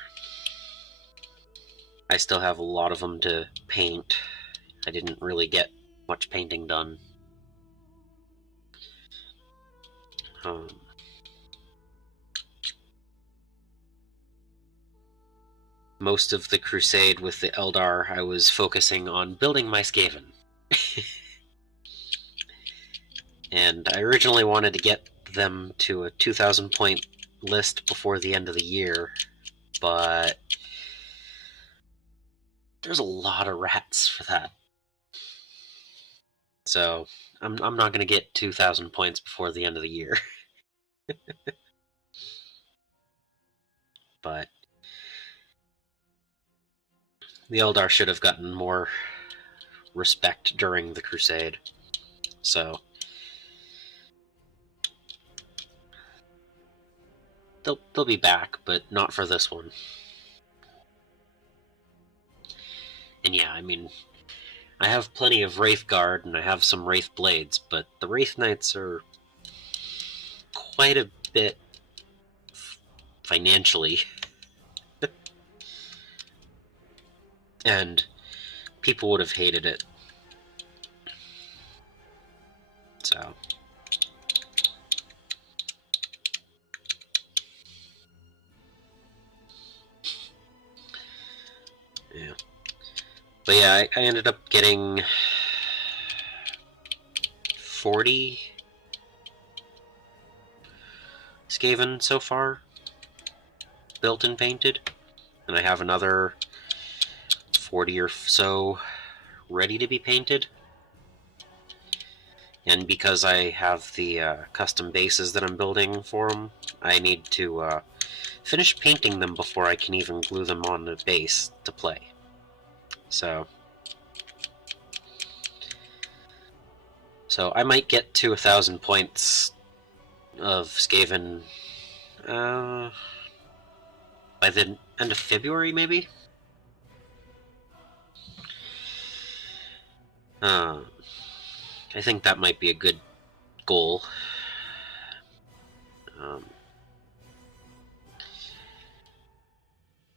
I still have a lot of them to paint. I didn't really get much painting done. Most of the crusade with the Eldar, I was focusing on building my Skaven. And I originally wanted to get them to a 2,000 point list before the end of the year, but there's a lot of rats for that. So I'm not going to get 2,000 points before the end of the year. But the Eldar should have gotten more respect during the crusade. So they'll be back, but not for this one. And yeah, I mean, I have plenty of Wraith Guard and I have some Wraith Blades, but the Wraith Knights are quite a bit financially. And people would have hated it. So yeah. But yeah, I ended up getting 40 Skaven so far, built and painted. And I have another 40 or so ready to be painted. And because I have the custom bases that I'm building for them, I need to finish painting them before I can even glue them on the base to play. So I might get to 1,000 points of Skaven by the end of February, maybe? I think that might be a good goal.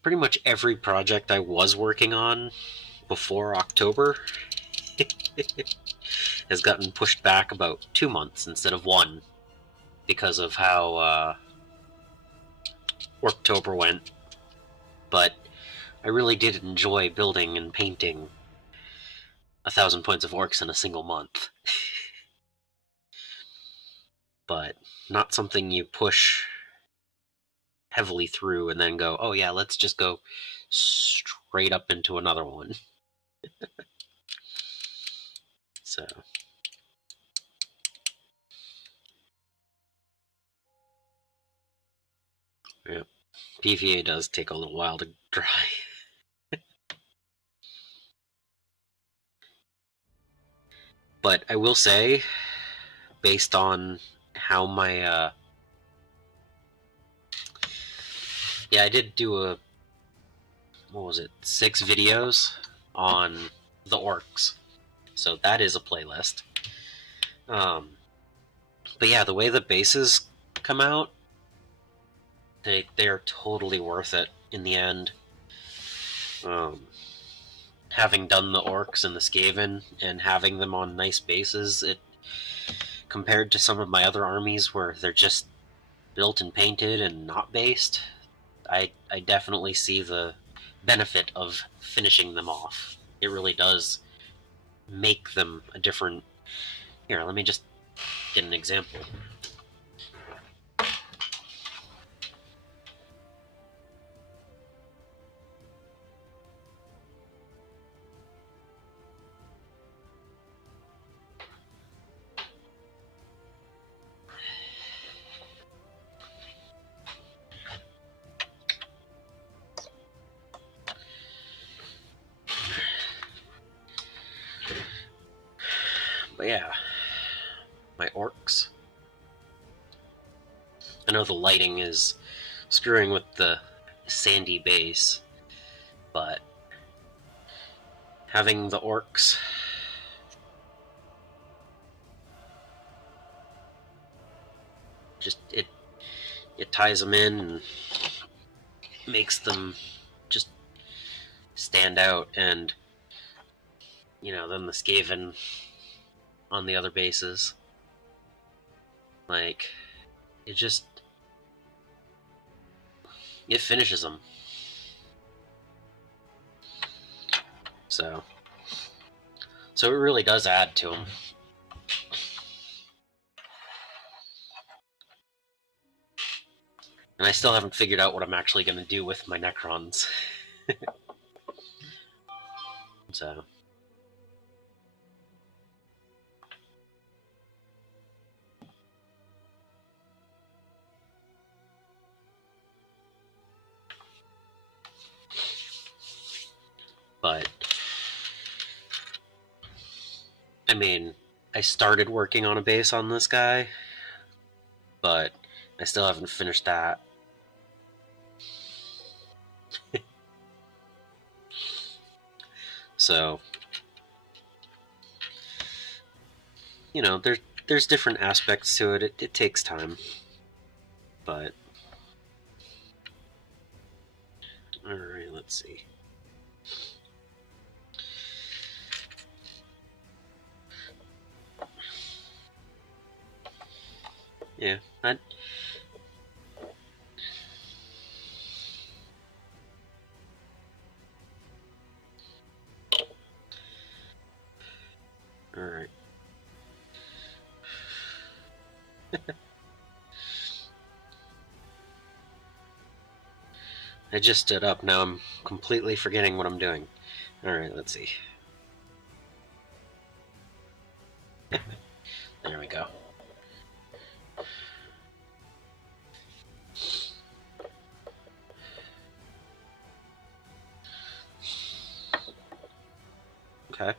Pretty much every project I was working on before October has gotten pushed back about 2 months instead of 1 because of how October went. But I really did enjoy building and painting 1,000 points of orcs in a single month. But not something you push heavily through and then go, oh yeah, let's just go straight up into another one. So yeah, PVA does take a little while to dry. But I will say, based on how my yeah, I did do a, what was it, 6 videos on the orcs, so that is a playlist. But yeah, the way the bases come out, they are totally worth it in the end. Having done the orcs and the Skaven and having them on nice bases, it compared to some of my other armies where they're just built and painted and not based, I definitely see the benefit of finishing them off. It really does make them a different... Here, let me just get an example. But yeah, my orcs. I know the lighting is screwing with the sandy base, but having the orcs just it ties them in and makes them just stand out. And you know, then the Skaven on the other bases, like, it just, it finishes them. So it really does add to them. And I still haven't figured out what I'm actually going to do with my Necrons. So. But, I mean, I started working on a base on this guy, but I still haven't finished that. So, you know, there's different aspects to it. It takes time. But, alright, let's see. Yeah, alright. I just stood up, now I'm completely forgetting what I'm doing. Alright, let's see. There we go. Okay.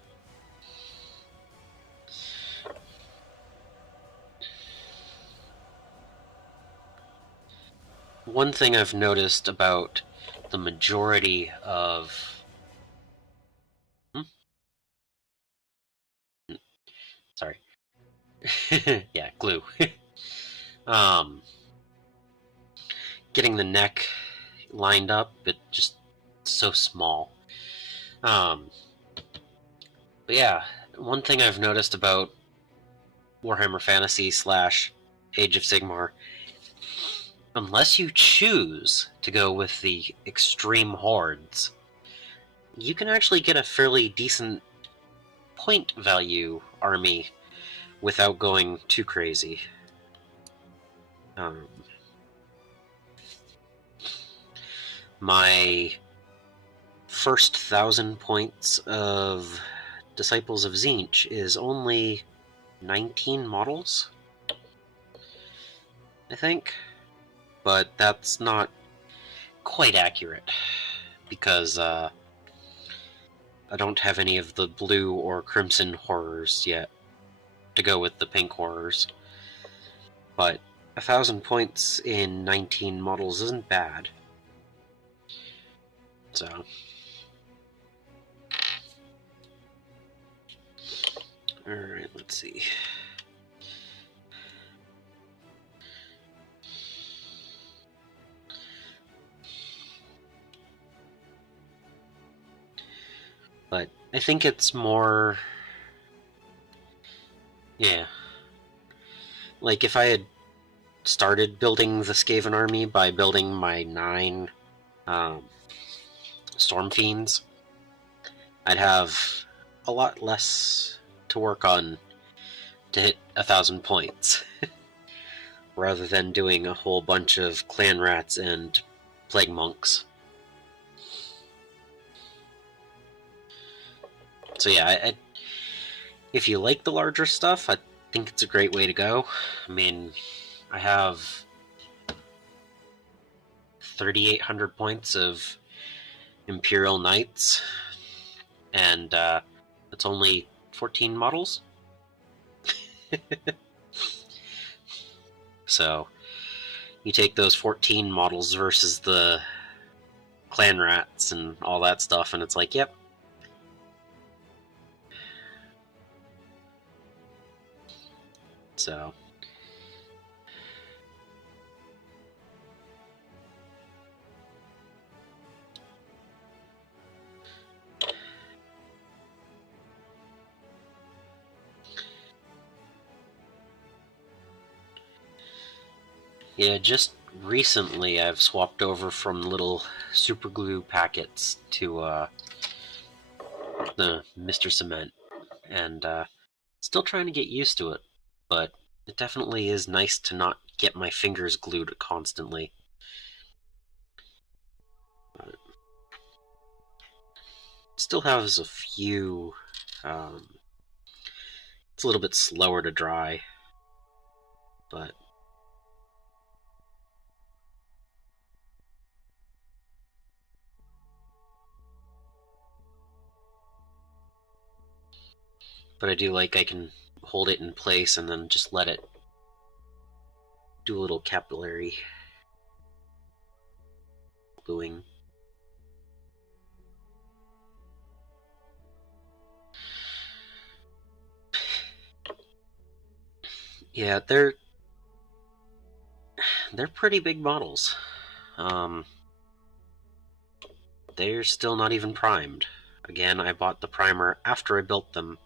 One thing I've noticed about the majority of... Sorry. Yeah, glue. Getting the neck lined up, but just so small. But yeah, one thing I've noticed about Warhammer Fantasy / Age of Sigmar, unless you choose to go with the extreme hordes, you can actually get a fairly decent point value army without going too crazy. My first 1,000 points of Disciples of Tzeentch is only 19 models, I think. But that's not quite accurate, because I don't have any of the blue or crimson horrors yet. to go with the pink horrors. But 1,000 points in 19 models isn't bad. So, alright, let's see. But I think it's more... yeah. Like, if I had started building the Skaven army by building my 9 Storm Fiends, I'd have a lot less to work on to hit 1,000 points, rather than doing a whole bunch of clan rats and plague monks. So yeah, if you like the larger stuff, I think it's a great way to go. I mean, I have 3,800 points of Imperial Knights, and it's only 14 models. So you take those 14 models versus the clan rats and all that stuff, and it's like, yep. So yeah, just recently I've swapped over from little super glue packets to the Mr. Cement, and still trying to get used to it, but it definitely is nice to not get my fingers glued constantly. But it still has a few... it's a little bit slower to dry, but... but I do like I can hold it in place and then just let it do a little capillary gluing. Yeah, they're pretty big models. They're still not even primed. Again, I bought the primer after I built them,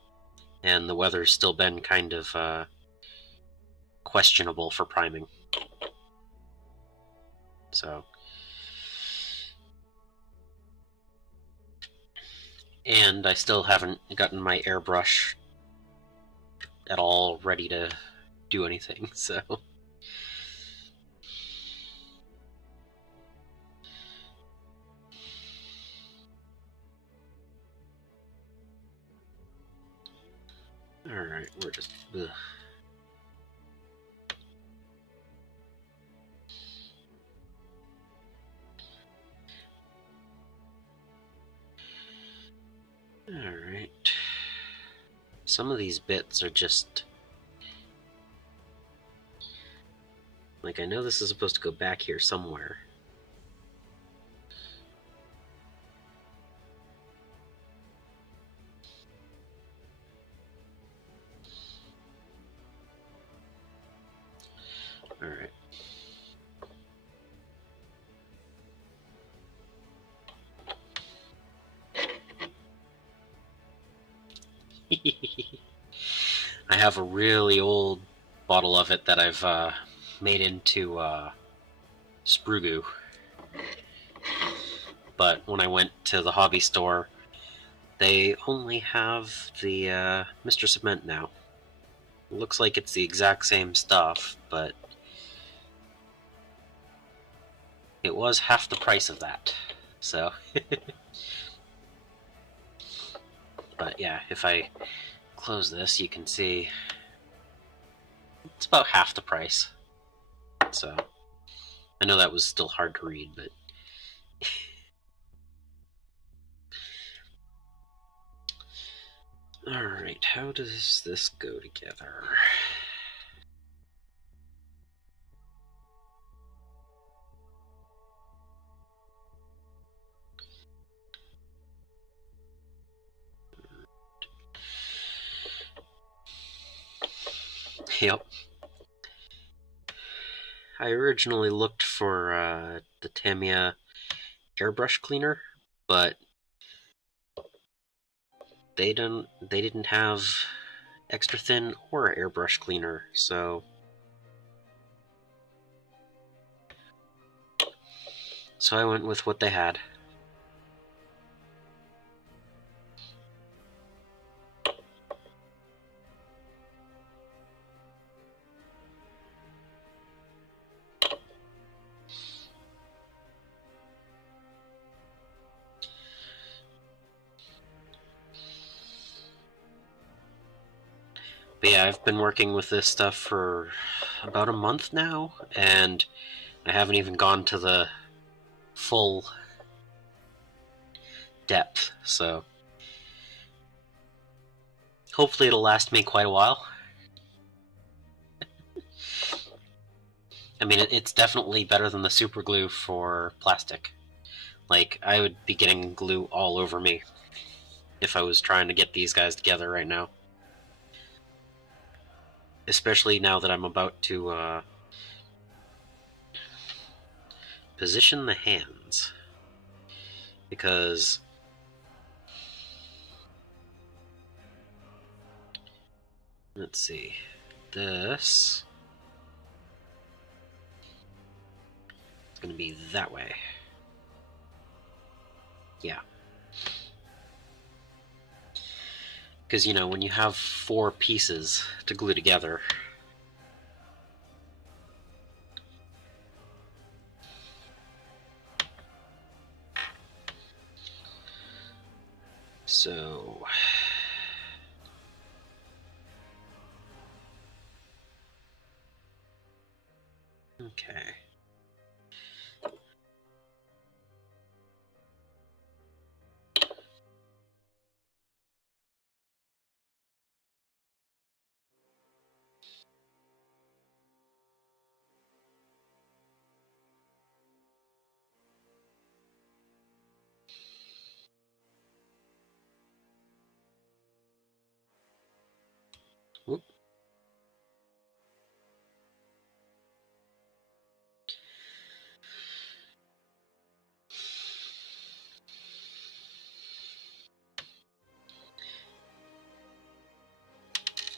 and the weather's still been kind of questionable for priming. So, and I still haven't gotten my airbrush at all ready to do anything, so... Alright, we're just... ugh. Alright. Some of these bits are just... like, I know this is supposed to go back here somewhere. Alright. I have a really old bottle of it that I've made into sprue goo. But when I went to the hobby store, they only have the Mr. Cement now. It looks like it's the exact same stuff, but it was half the price of that. So, but yeah, if I close this, you can see it's about half the price. So, I know that was still hard to read, but... Alright, how does this go together? Yep. I originally looked for the Tamiya airbrush cleaner, but they didn't have extra thin or airbrush cleaner, so I went with what they had. But yeah, I've been working with this stuff for about a month now, and I haven't even gone to the full depth, so hopefully it'll last me quite a while. I mean, it's definitely better than the super glue for plastic. Like, I would be getting glue all over me if I was trying to get these guys together right now. Especially now that I'm about to position the hands. Because let's see, this is going to be that way. Yeah. Because, you know, when you have 4 pieces to glue together, so okay. Whoop.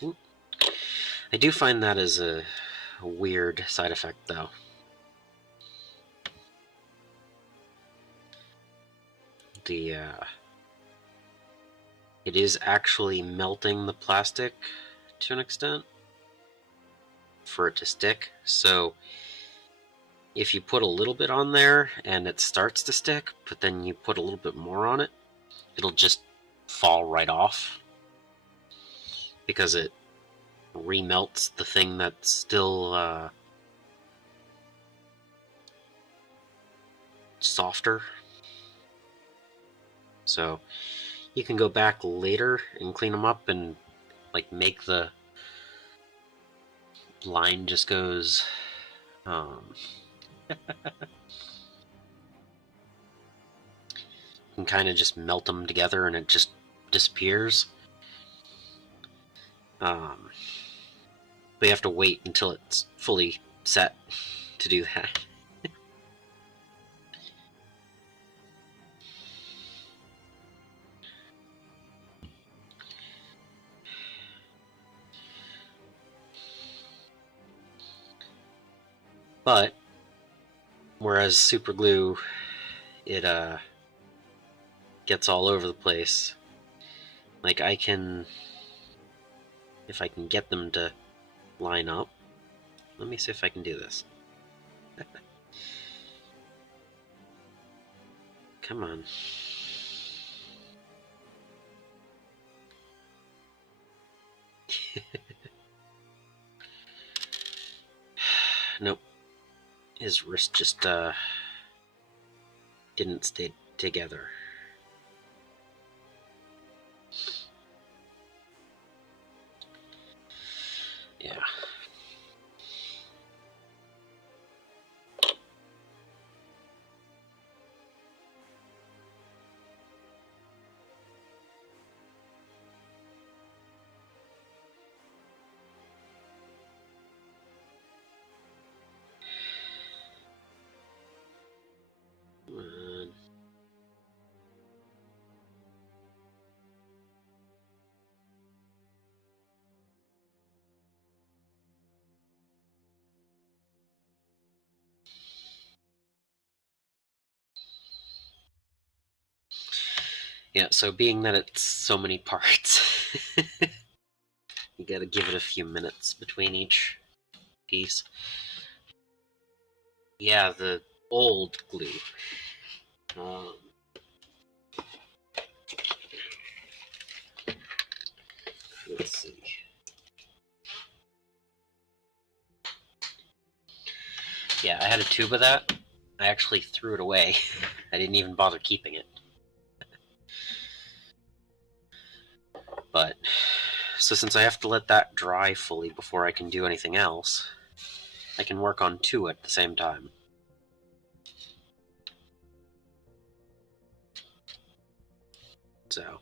Whoop. I do find that as a weird side effect, though. It is actually melting the plastic to an extent for it to stick. So if you put a little bit on there and it starts to stick, but then you put a little bit more on it, it'll just fall right off because it remelts the thing that's still softer. So you can go back later and clean them up and like make the line just goes and kind of just melt them together and it just disappears. But you have to wait until it's fully set to do that. But whereas super glue, it gets all over the place. Like I can, if I can get them to line up. Let me see if I can do this. Come on. Nope. His wrist just didn't stay together. Yeah, so being that it's so many parts, you gotta give it a few minutes between each piece. Yeah, the old glue. Um, let's see. Yeah, I had a tube of that. I actually threw it away. I didn't even bother keeping it. But, so since I have to let that dry fully before I can do anything else, I can work on two at the same time. So.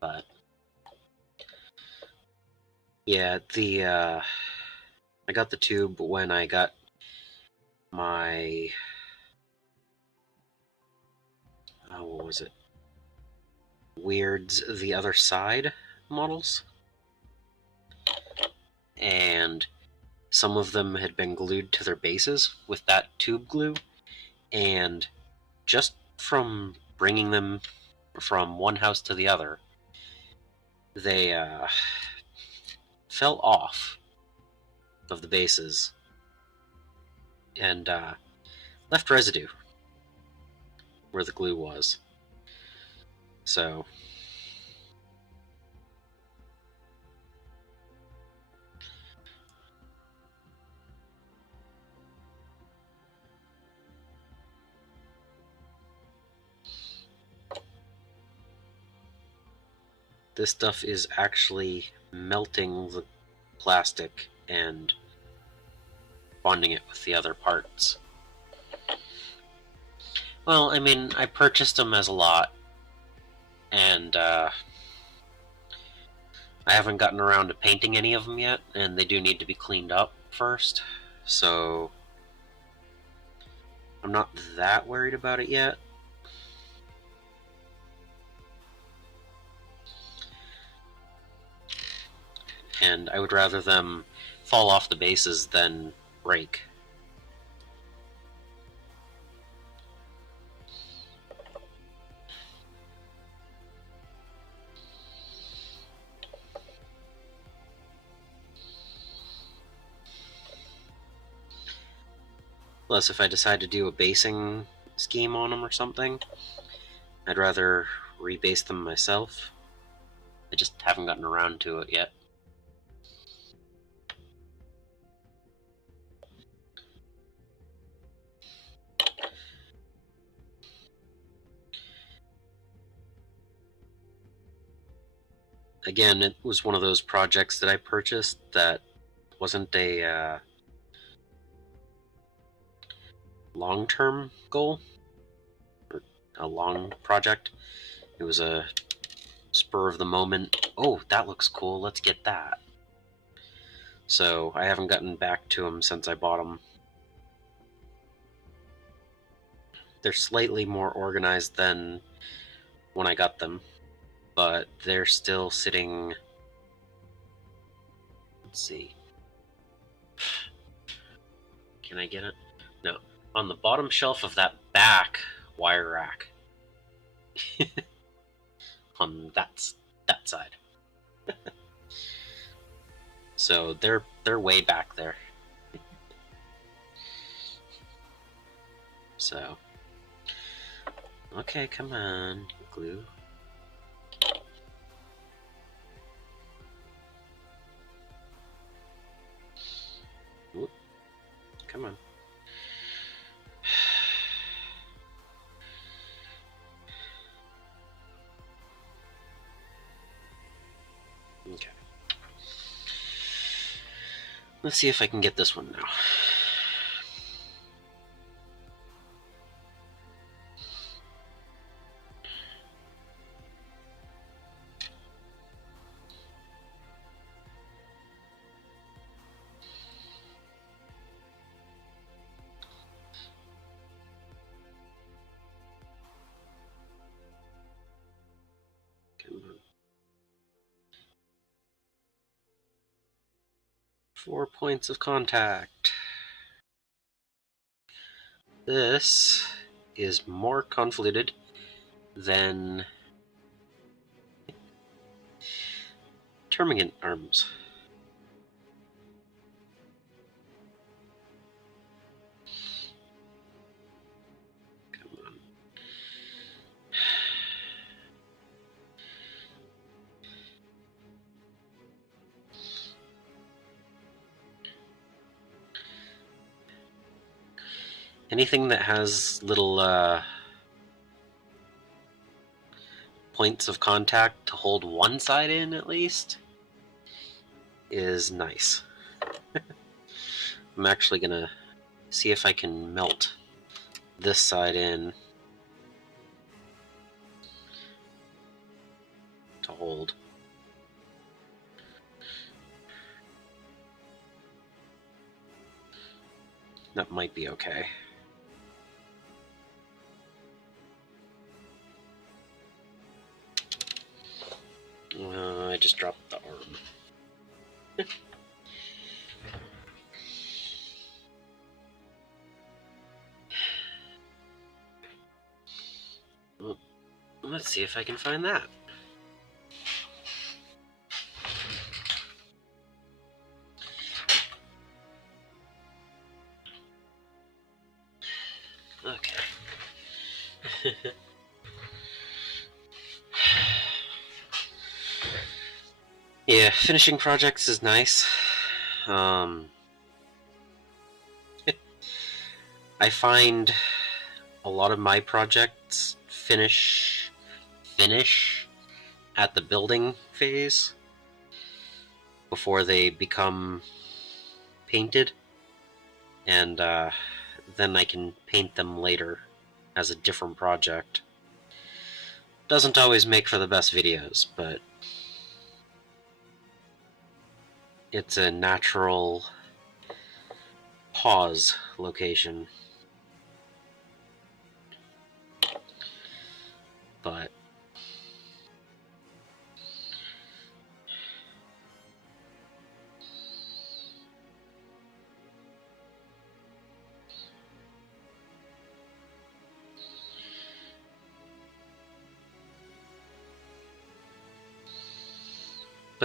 But yeah, I got the tube when I got my what was it? Weird's The Other Side models, and some of them had been glued to their bases with that tube glue, and just from bringing them from one house to the other, they fell off of the bases and left residue where the glue was. So this stuff is actually melting the plastic and bonding it with the other parts. Well, I mean, I purchased them as a lot, and I haven't gotten around to painting any of them yet, and they do need to be cleaned up first, so I'm not that worried about it yet. And I would rather them fall off the bases than break. Plus, if I decide to do a basing scheme on them or something, I'd rather rebase them myself. I just haven't gotten around to it yet. Again, it was one of those projects that I purchased that wasn't a long-term goal, or a long project. It was a spur of the moment, oh, that looks cool, let's get that. So I haven't gotten back to them since I bought them. They're slightly more organized than when I got them, but they're still sitting, let's see, can I get it? No, on the bottom shelf of that back wire rack. On that side. So they're way back there. So okay, come on, glue. Whoop. Come on. Okay. Let's see if I can get this one now. 4 points of contact. This is more convoluted than Termagant arms. Come on. Anything that has little points of contact to hold one side in, at least, is nice. I'm actually gonna see if I can melt this side in to hold. That might be okay. I just dropped the arm. Well, let's see if I can find that. Okay. Yeah, finishing projects is nice. I find a lot of my projects finish at the building phase before they become painted, and then I can paint them later as a different project. Doesn't always make for the best videos, but it's a natural pause location. But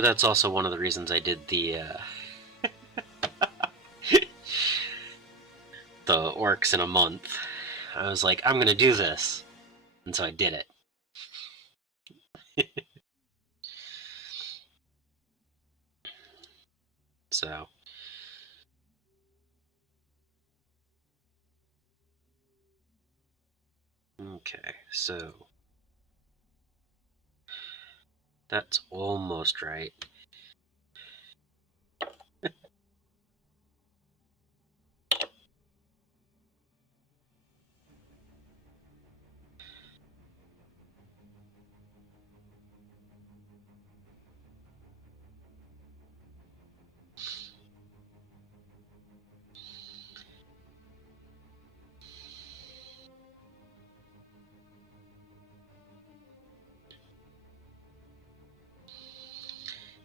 that's also one of the reasons I did the the orcs in a month. I was like, I'm gonna do this, and so I did it. So okay, so that's almost right.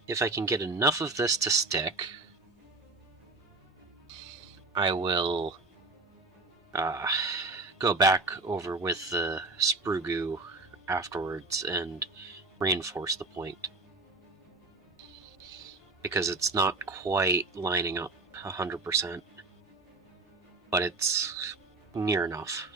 If I can get enough of this to stick, I will go back over with the sprue goo afterwards and reinforce the point, because it's not quite lining up 100%, but it's near enough.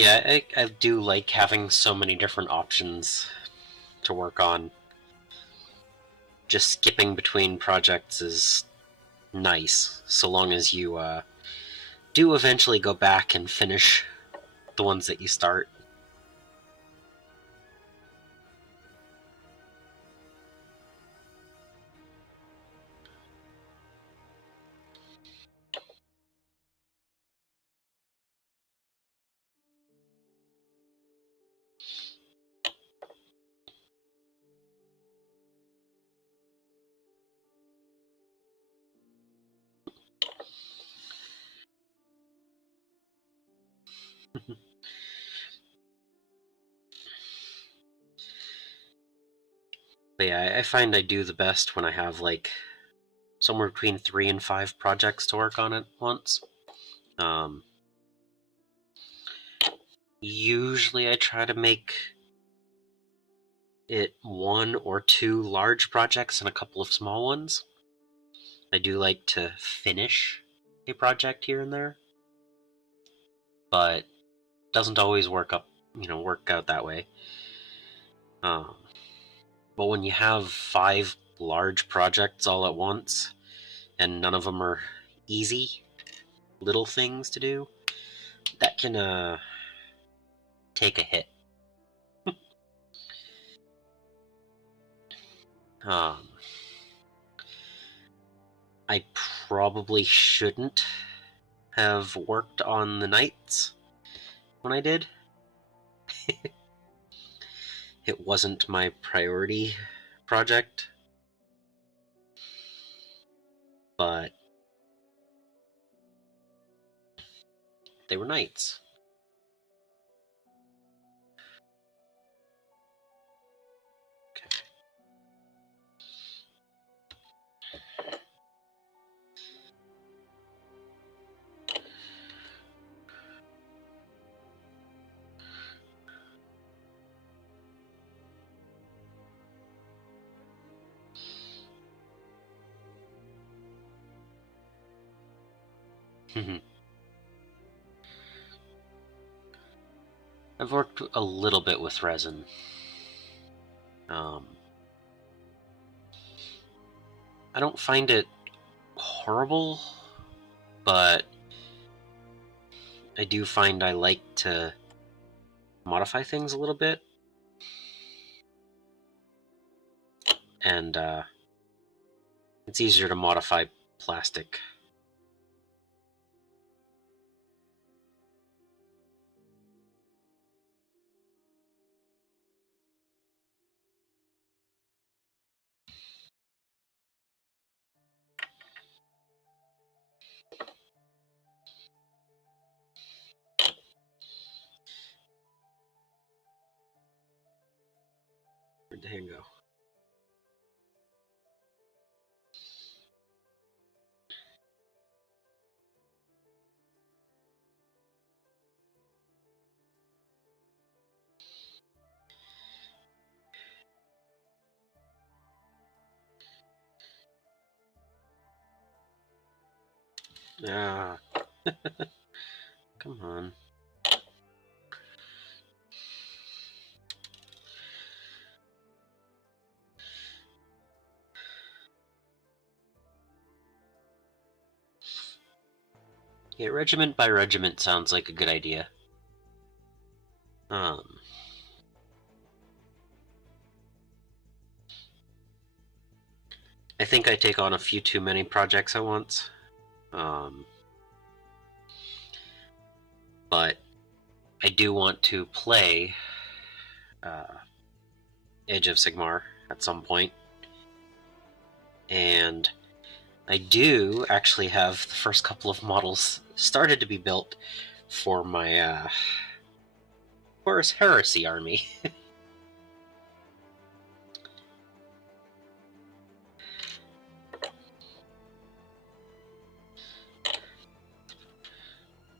Yeah, I do like having so many different options to work on. Just skipping between projects is nice, so long as you do eventually go back and finish the ones that you start. But yeah, I find I do the best when I have like somewhere between 3 and 5 projects to work on at once. Um, Usually I try to make it 1 or 2 large projects and a couple of small ones. I do like to finish a project here and there, but doesn't always work out that way. Um, but when you have 5 large projects all at once, and none of them are easy little things to do, that can take a hit. Um, I probably shouldn't have worked on the knights when I did. It wasn't my priority project, but they were knights. Okay. I've worked a little bit with resin. Um, I don't find it horrible, but I do find I like to modify things a little bit, and it's easier to modify plastic. Where'd the hand go? Ah, come on. Yeah, regiment by regiment sounds like a good idea. Um, I think I take on a few too many projects at once. Um, but I do want to play uh, Age of Sigmar at some point, and I do actually have the first couple of models started to be built for my Horus Heresy army.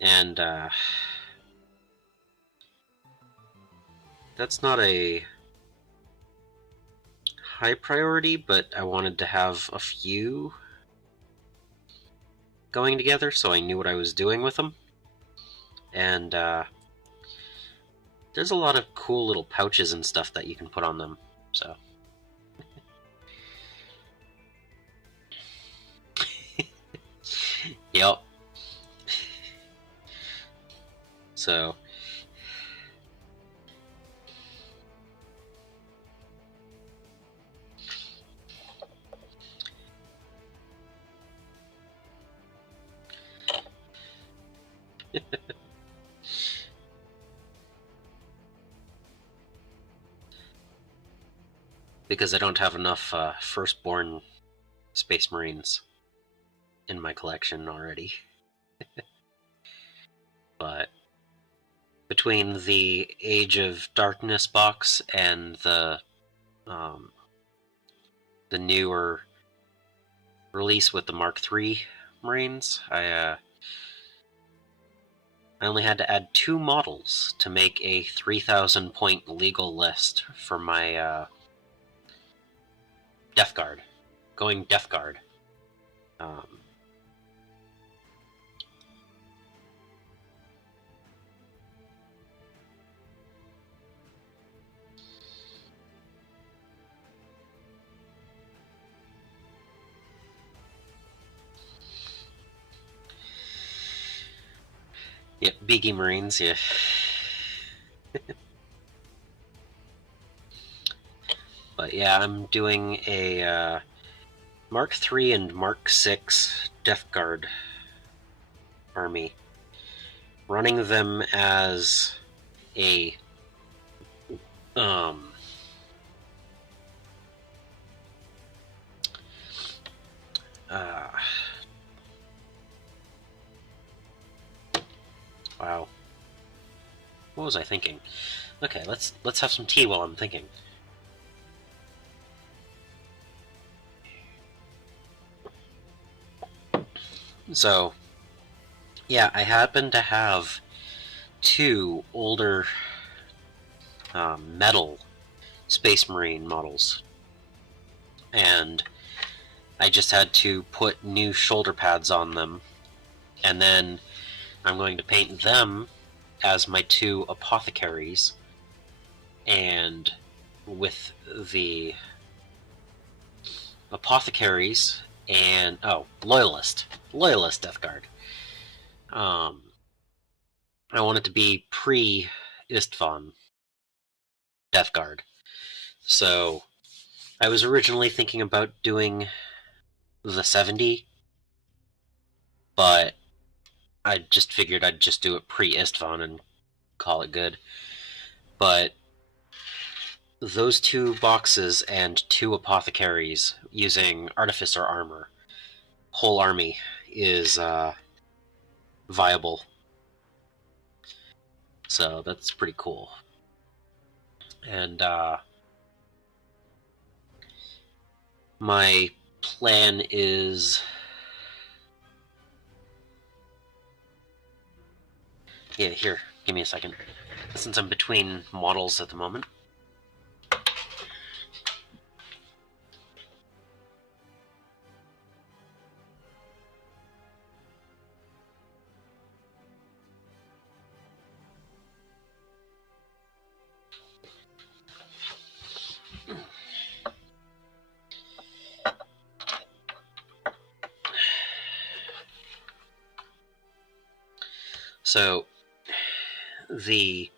And that's not a high priority, but I wanted to have a few going together so I knew what I was doing with them. And There's a lot of cool little pouches and stuff that you can put on them, so. Yep. So. Because I don't have enough firstborn Space Marines in my collection already. But between the Age of Darkness box and the newer release with the Mark III Marines, I only had to add 2 models to make a 3,000 point legal list for my Death Guard. Going Death Guard. Yep, Beaky Marines, yeah. But yeah, I'm doing a Mark III and Mark VI Death Guard army. Running them as a wow. What was I thinking? Okay, let's have some tea while I'm thinking. So, yeah, I happen to have 2 older metal Space Marine models, and I just had to put new shoulder pads on them, and then I'm going to paint them as my 2 apothecaries, and with the apothecaries and loyalist Death Guard. I want it to be pre-Istvan Death Guard. So I was originally thinking about doing the 70, but I just figured I'd just do it pre-Istvan and call it good. But those 2 boxes and 2 apothecaries using artificer armor, whole army, is viable. So that's pretty cool. And my plan is... Yeah, here, give me a second. Since I'm between models at the moment. So, the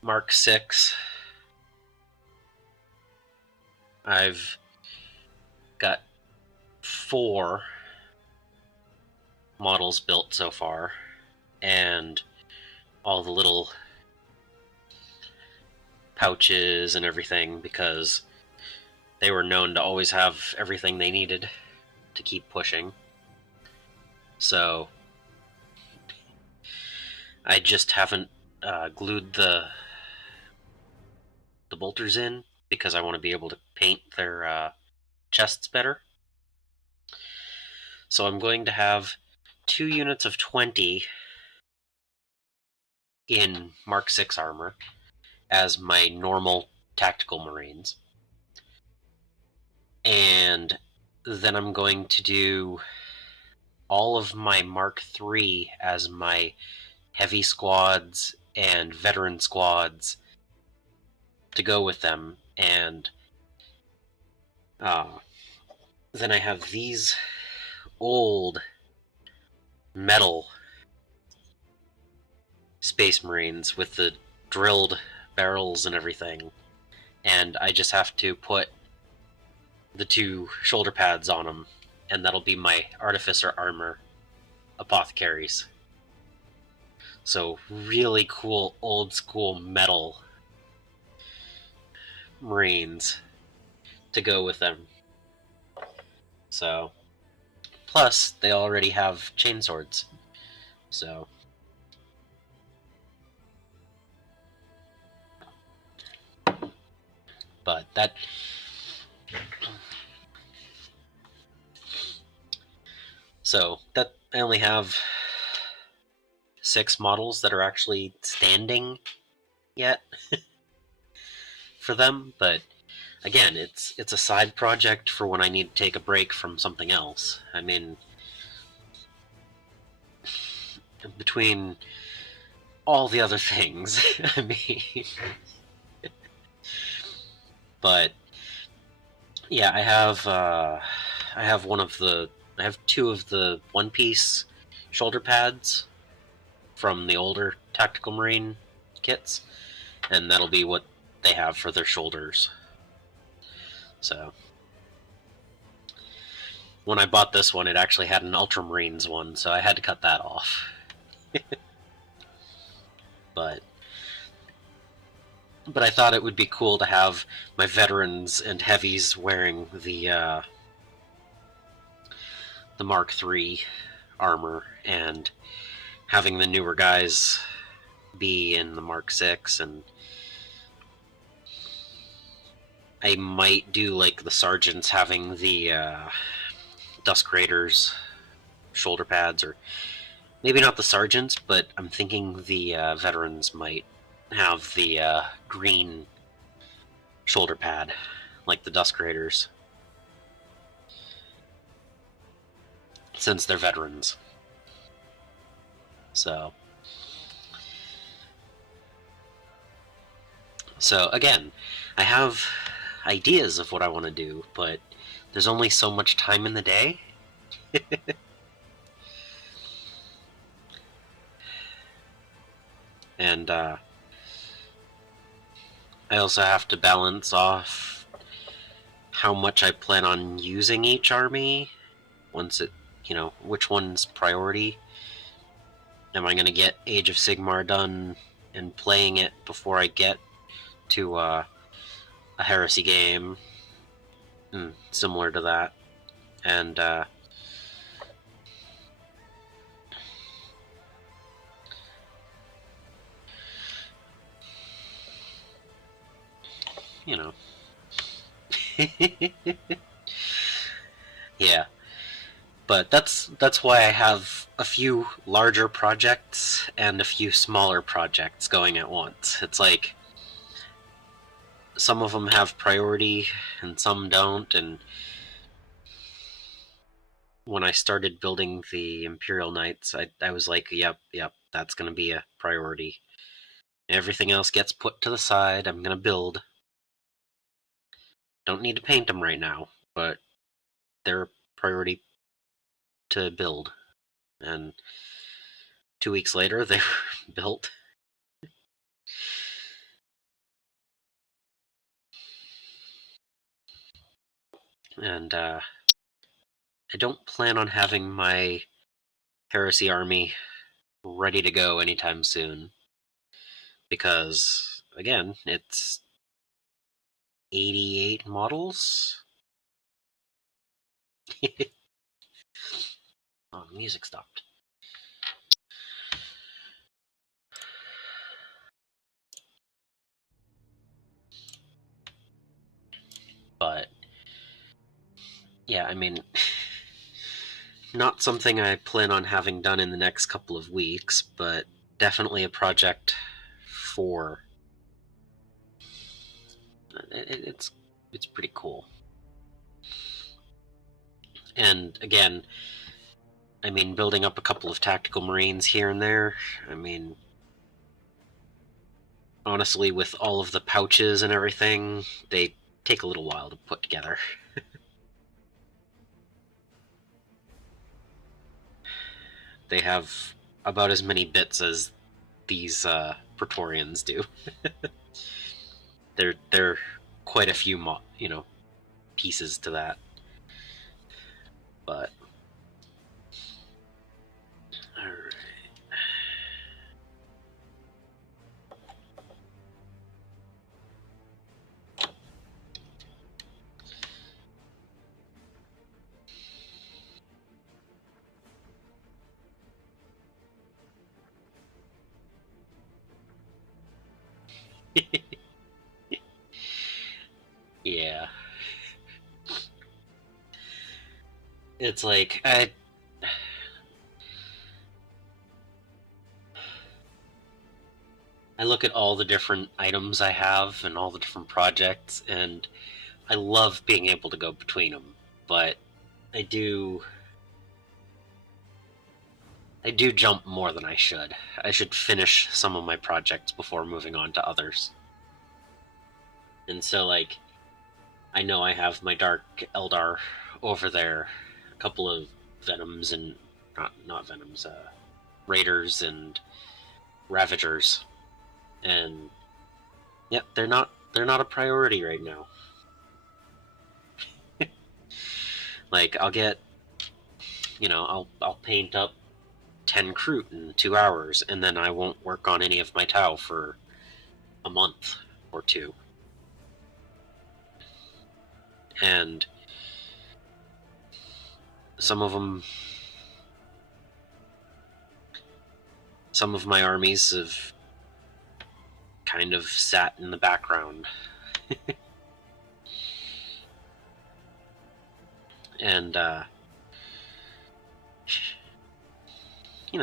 Mark VI, I've got 4 models built so far, and all the little pouches and everything, because they were known to always have everything they needed to keep pushing. So I just haven't glued the bolters in, because I want to be able to paint their chests better. So I'm going to have 2 units of 20 in Mark VI armor as my normal tactical Marines. And then I'm going to do all of my Mark III as my heavy squads and veteran squads to go with them, and then I have these old metal Space Marines with the drilled barrels and everything, and I just have to put the 2 shoulder pads on them, and that'll be my Artificer Armor Apothecaries. So really cool old school metal Marines to go with them. So, plus they already have chainswords. So, but that I only have 6 models that are actually standing yet for them, but again, it's a side project for when I need to take a break from something else. I mean, between all the other things, I mean, but yeah, I have 2 of the One Piece shoulder pads from the older Tactical Marine kits, and that'll be what they have for their shoulders. So when I bought this one, it actually had an Ultramarines one, so I had to cut that off. but I thought it would be cool to have my veterans and heavies wearing the Mark III armor, and having the newer guys be in the Mark VI, and I might do like the sergeants having the Dusk Raiders shoulder pads, or maybe not the sergeants, but I'm thinking the veterans might have the green shoulder pad, like the Dusk Raiders, since they're veterans. So again, I have ideas of what I want to do, but there's only so much time in the day. And I also have to balance off how much I plan on using each army once it, which one's priority. Am I going to get Age of Sigmar done and playing it before I get to a Heresy game similar to that? And yeah, but that's why I have a few larger projects and a few smaller projects going at once. It's like some of them have priority and some don't, and when I started building the Imperial Knights, I was like, yep, that's going to be a priority. Everything else gets put to the side. I'm going to build. Don't need to paint them right now, but they're a priority to build. And 2 weeks later, they were built. And I don't plan on having my Heresy army ready to go anytime soon, because, again, it's 88 models. Oh, the music stopped. But yeah, I mean, not something I plan on having done in the next couple of weeks, but definitely a project for it's pretty cool. And again, I mean, building up a couple of tactical marines here and there, I mean, honestly, with all of the pouches and everything, they take a little while to put together. They have about as many bits as these Praetorians do. They're quite a few pieces to that. But all right. Yeah. It's like I look at all the different items I have and all the different projects, and I love being able to go between them. But I do jump more than I should. I should finish some of my projects before moving on to others. And so, like, I know I have my Dark Eldar over there, a couple of Venoms and not Venoms, Raiders and Ravagers, and yep, they're not a priority right now. Like, I'll get, I'll paint up 10 Kroot in 2 hours, and then I won't work on any of my Tau for a month or two. And some of my armies have kind of sat in the background. And,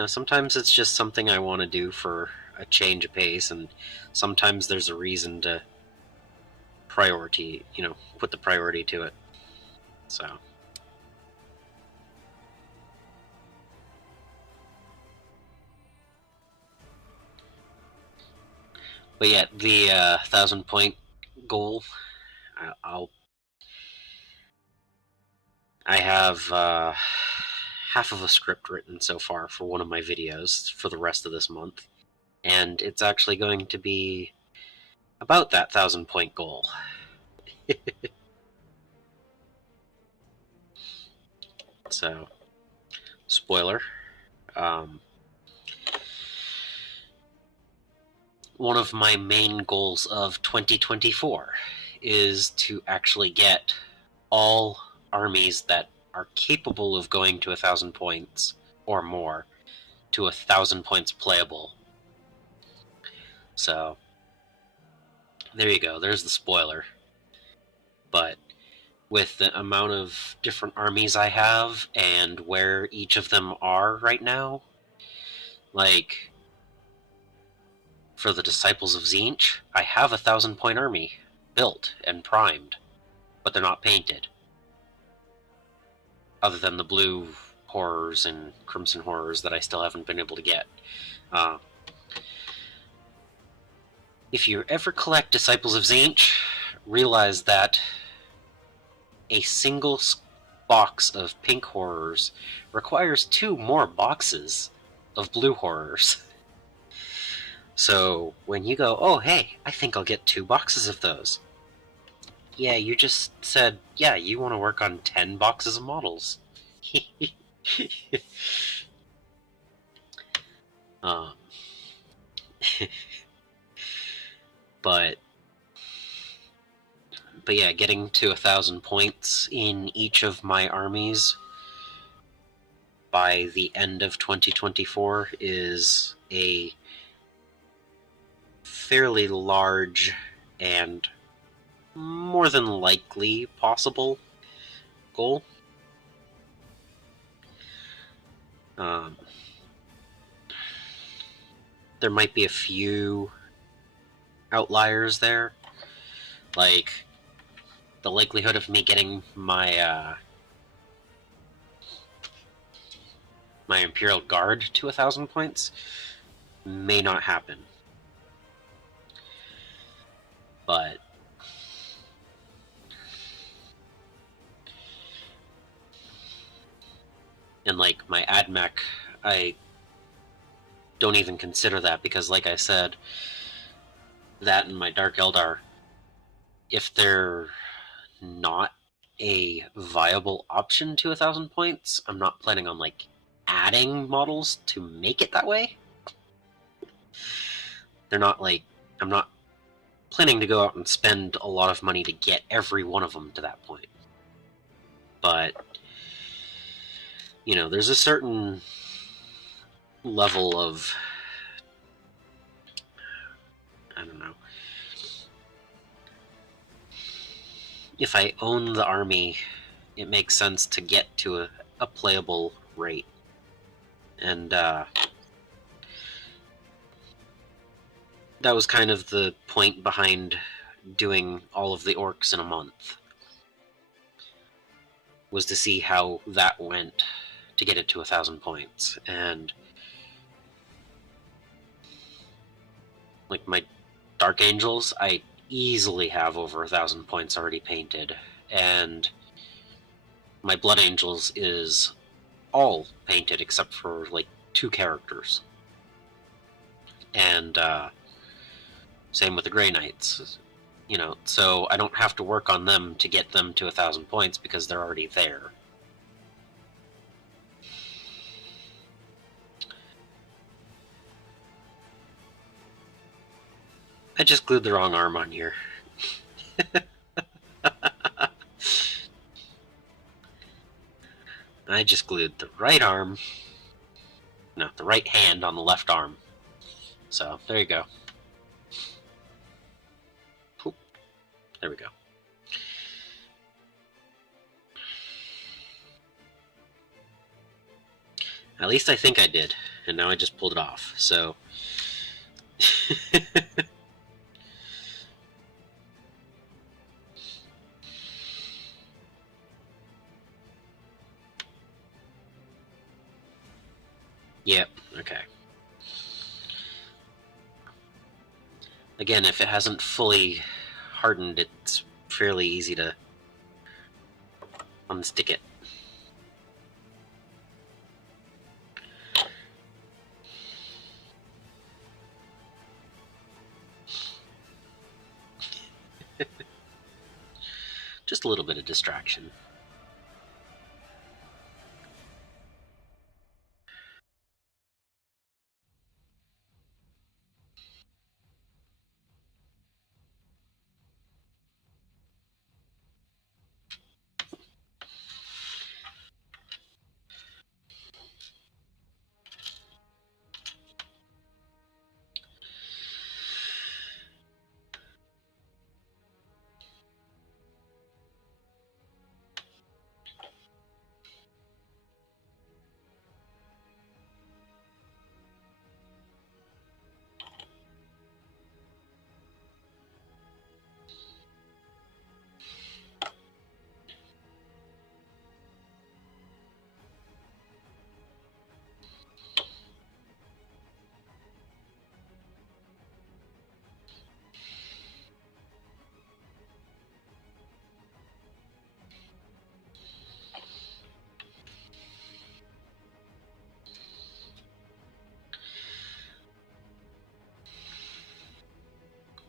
sometimes it's just something I want to do for a change of pace, and sometimes there's a reason to put the priority to it. So. But yeah, the 1,000-point goal, I have half of a script written so far for one of my videos for the rest of this month, and it's actually going to be about that 1,000-point goal. So, spoiler. One of my main goals of 2024 is to actually get all armies that are capable of going to 1,000 points or more to 1,000 points playable. So, there you go. There's the spoiler. But with the amount of different armies I have and where each of them are right now, like, for the Disciples of Tzeentch, I have 1,000-point army built and primed, but they're not painted. Other than the blue horrors and crimson horrors that I still haven't been able to get. If you ever collect Disciples of Tzeentch, realize that a single box of pink horrors requires 2 more boxes of blue horrors. So when you go, oh hey, I think I'll get 2 boxes of those. Yeah, you just said, yeah, you want to work on 10 boxes of models. But yeah, getting to 1,000 points in each of my armies by the end of 2024 is a fairly large and more than likely possible goal. There might be a few outliers there, like the likelihood of me getting my my Imperial Guard to 1,000 points may not happen. But and like my AdMech, I don't even consider that because, like I said, that and my Dark Eldar, if they're not a viable option to 1,000 points, I'm not planning on like adding models to make it that way. They're not like, I'm not planning to go out and spend a lot of money to get every one of them to that point. But, you know, there's a certain level of, I don't know, if I own the army, it makes sense to get to a playable rate. And that was kind of the point behind doing all of the orcs in a month, was to see how that went to get it to 1,000 points. And like my Dark Angels, I easily have over 1,000 points already painted, and my Blood Angels is all painted except for like 2 characters. And same with the Grey Knights, you know, so I don't have to work on them to get them to 1,000 points because they're already there. I just glued the wrong arm on here. I just glued the right arm, no, the right hand on the left arm. So, there you go. Oop. There we go. At least I think I did, and now I just pulled it off, so... Yep, okay. Again, if it hasn't fully hardened, it's fairly easy to unstick it. Just a little bit of distraction.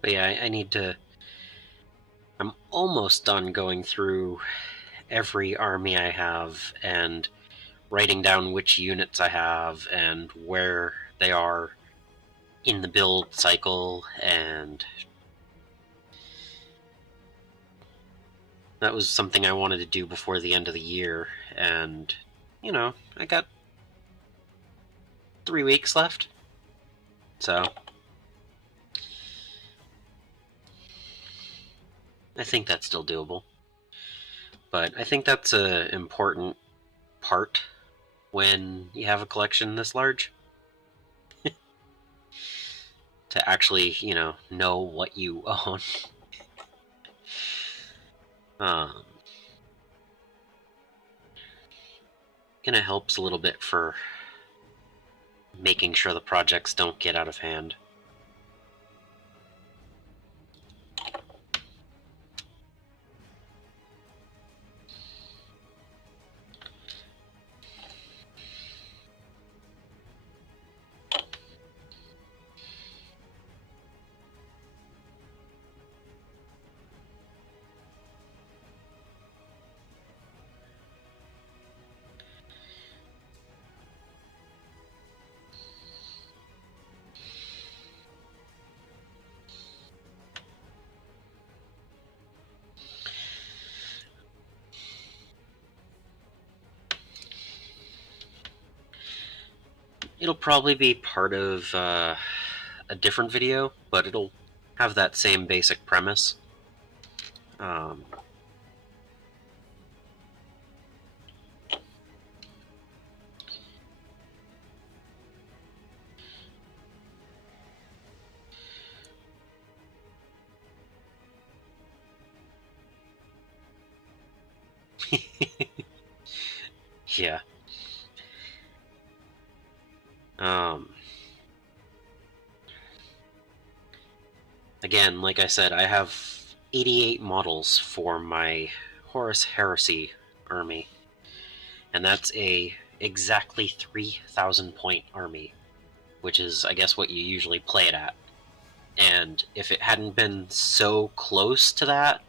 But yeah, I need to... I'm almost done going through every army I have and writing down which units I have and where they are in the build cycle, and that was something I wanted to do before the end of the year, and, you know, I got 3 weeks left, so I think that's still doable. But I think that's an important part when you have a collection this large. To actually, you know what you own. Kind of helps a little bit for making sure the projects don't get out of hand. It'll probably be part of a different video, but it'll have that same basic premise. Yeah. Again, like I said, I have 88 models for my Horus Heresy army, and that's a exactly 3,000 point army, which is, I guess, what you usually play it at. And if it hadn't been so close to that,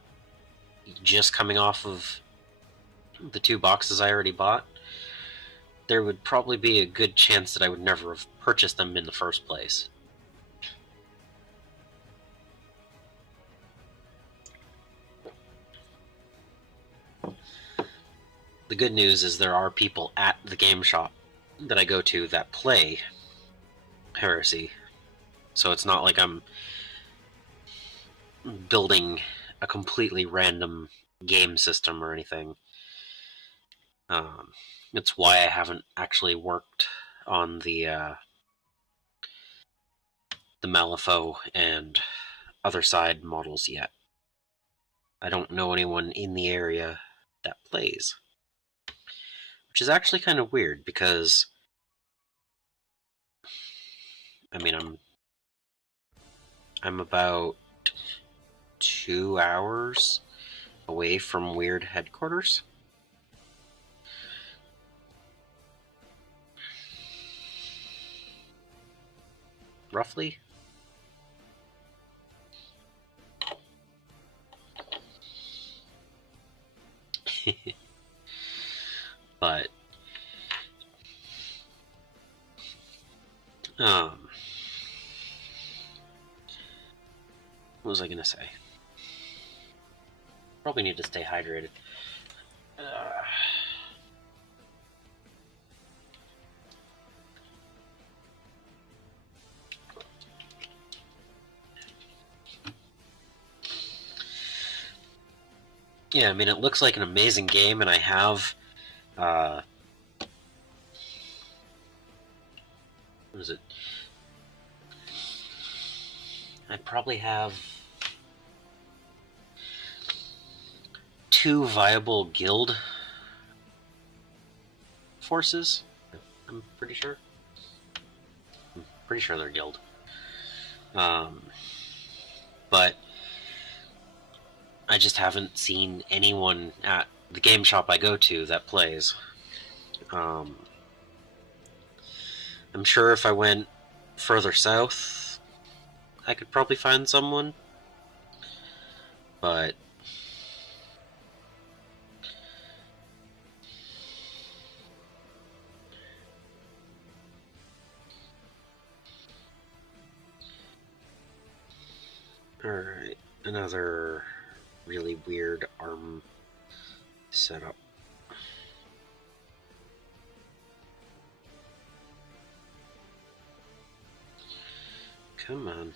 just coming off of the 2 boxes I already bought, there would probably be a good chance that I would never have purchased them in the first place. The good news is there are people at the game shop that I go to that play Heresy, so it's not like I'm building a completely random game system or anything. It's why I haven't actually worked on the Malifaux and other side models yet. I don't know anyone in the area that plays, which is actually kind of weird because, I mean, I'm about 2 hours away from Weird headquarters. Roughly. But what was I gonna say? Probably need to stay hydrated. Yeah, I mean, it looks like an amazing game, and I have, what is it? I probably have 2 viable guild forces. I'm pretty sure. I'm pretty sure they're guild. But I just haven't seen anyone at the game shop I go to that plays. I'm sure if I went further south, I could probably find someone. But alright, another really weird arm setup. Come on.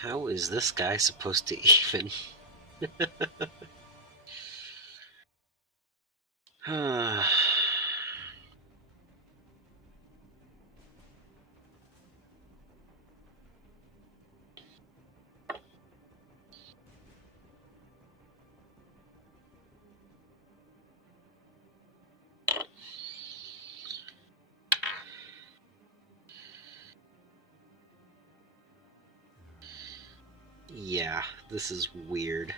How is this guy supposed to even? Yeah, this is weird.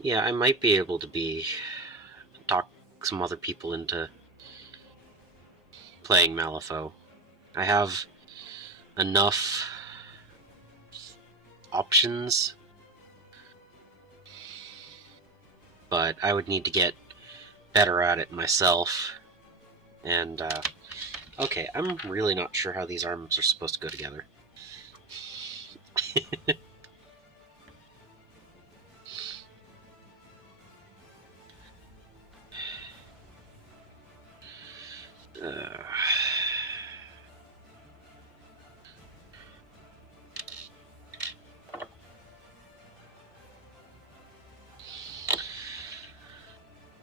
Yeah, I might be able to talk some other people into playing Malifaux. I have enough options, but I would need to get better at it myself. And, okay, I'm really not sure how these arms are supposed to go together. uh,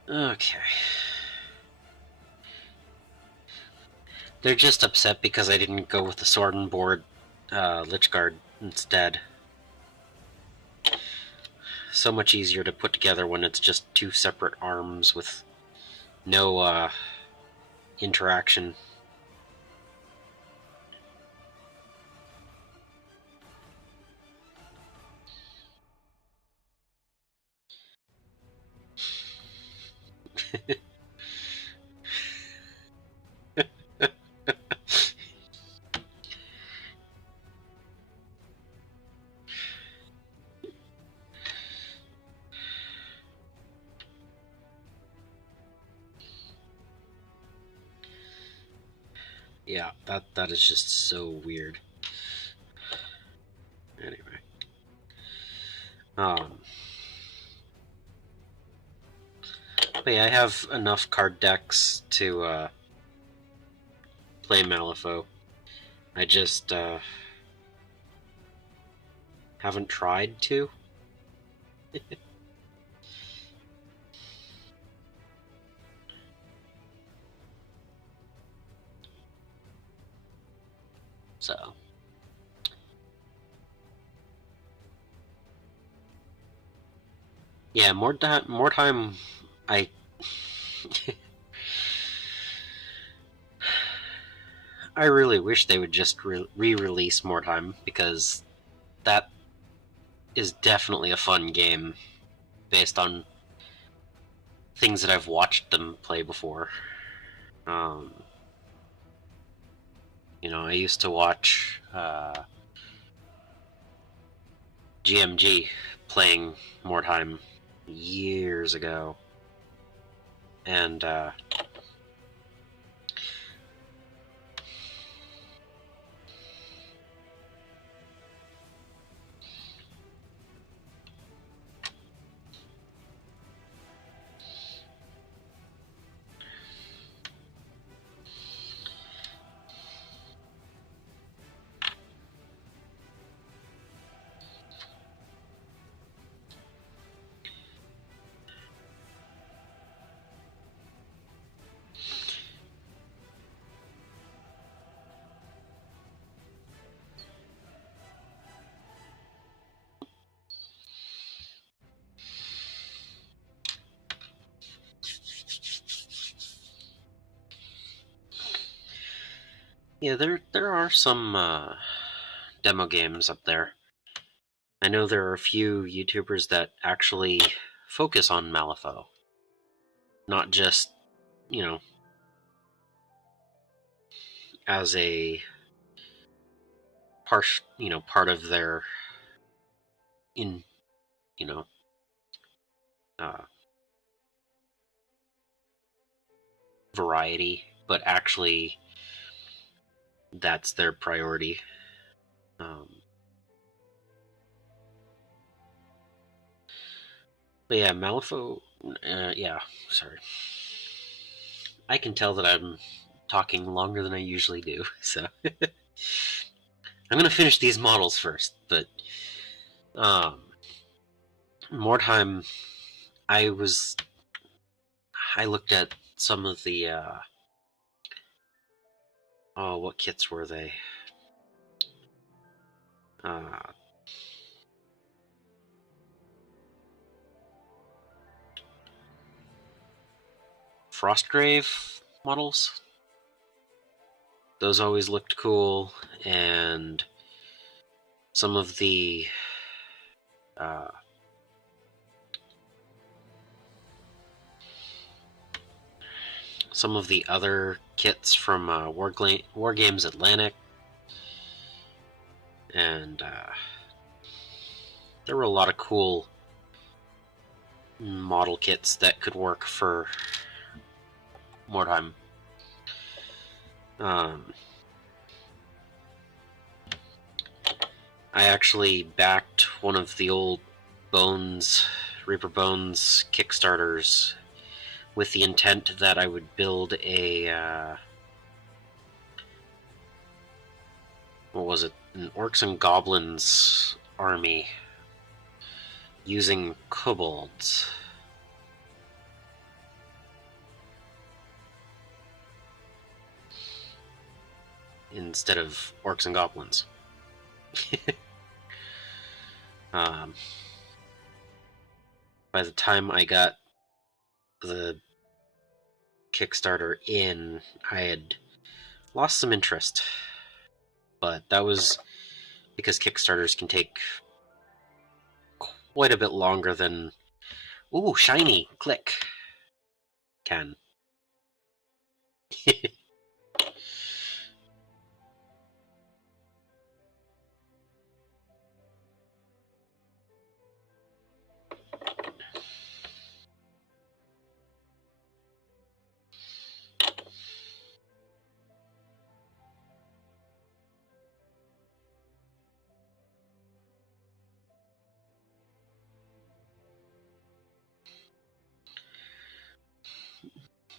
okay. They're just upset because I didn't go with the sword and board Lich Guard instead. So much easier to put together when it's just two separate arms with no interaction. Yeah, that is just so weird. Anyway. But yeah, I have enough card decks to play Malifaux. I just haven't tried to. So. Yeah, more time. I I really wish they would just re-release more time, because that is definitely a fun game based on things that I've watched them play before. Um, I used to watch GMG playing more time years ago, and yeah, there are some demo games up there. I know there are a few YouTubers that actually focus on Malifaux, not just, you know, as a part of their in, you know, uh, variety, but actually that's their priority. Um, but yeah, Malifaux. Yeah, sorry. I can tell that I'm talking longer than I usually do, so I'm gonna finish these models first. But um, more time. I was. I looked at some of the. Oh, what kits were they? Uh, Frostgrave models. Those always looked cool, and some of the uh, some of the other kits from War Games Atlantic, and there were a lot of cool model kits that could work for Mordheim. I actually backed one of the old Reaper Bones Kickstarters with the intent that I would build a what was it? An Orcs and Goblins army using kobolds. Instead of Orcs and Goblins. By the time I got the Kickstarter in, I had lost some interest. But that was because Kickstarters can take quite a bit longer than... Ooh, shiny! Click! Can.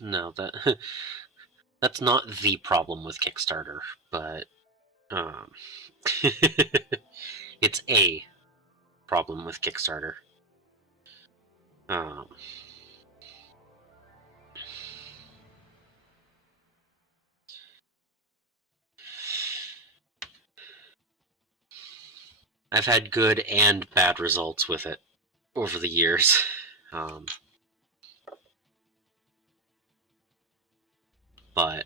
No, that's not the problem with Kickstarter, but it's a problem with Kickstarter. I've had good and bad results with it over the years. But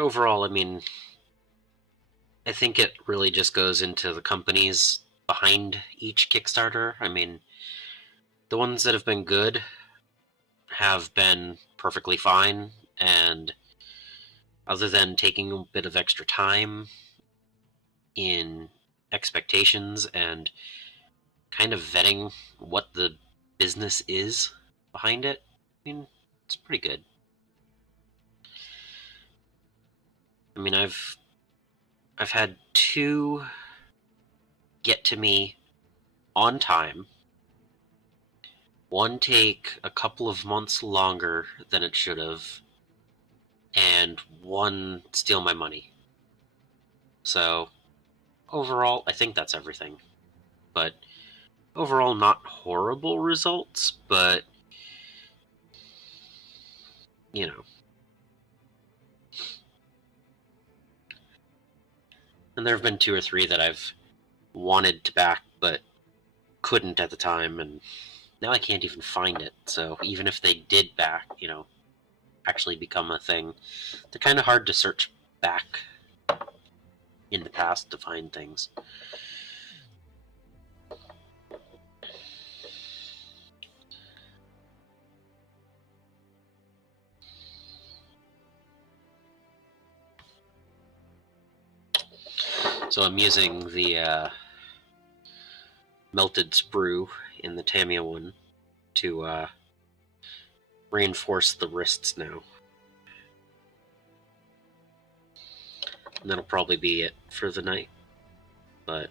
overall, I mean, I think it really just goes into the companies behind each Kickstarter. I mean, the ones that have been good have been perfectly fine, and other than taking a bit of extra time in expectations and kind of vetting what the business is behind it, I mean, it's pretty good. I mean, I've had 2 get to me on time. 1 take a couple of months longer than it should have, and 1 steal my money. So, overall, I think that's everything. But overall, not horrible results, but, you know. And there have been 2 or 3 that I've wanted to back, but couldn't at the time, and now I can't even find it. So even if they did back, actually become a thing, they're kind of hard to search back in the past to find things. So I'm using the melted sprue in the Tamiya one to reinforce the wrists now. And that'll probably be it for the night. But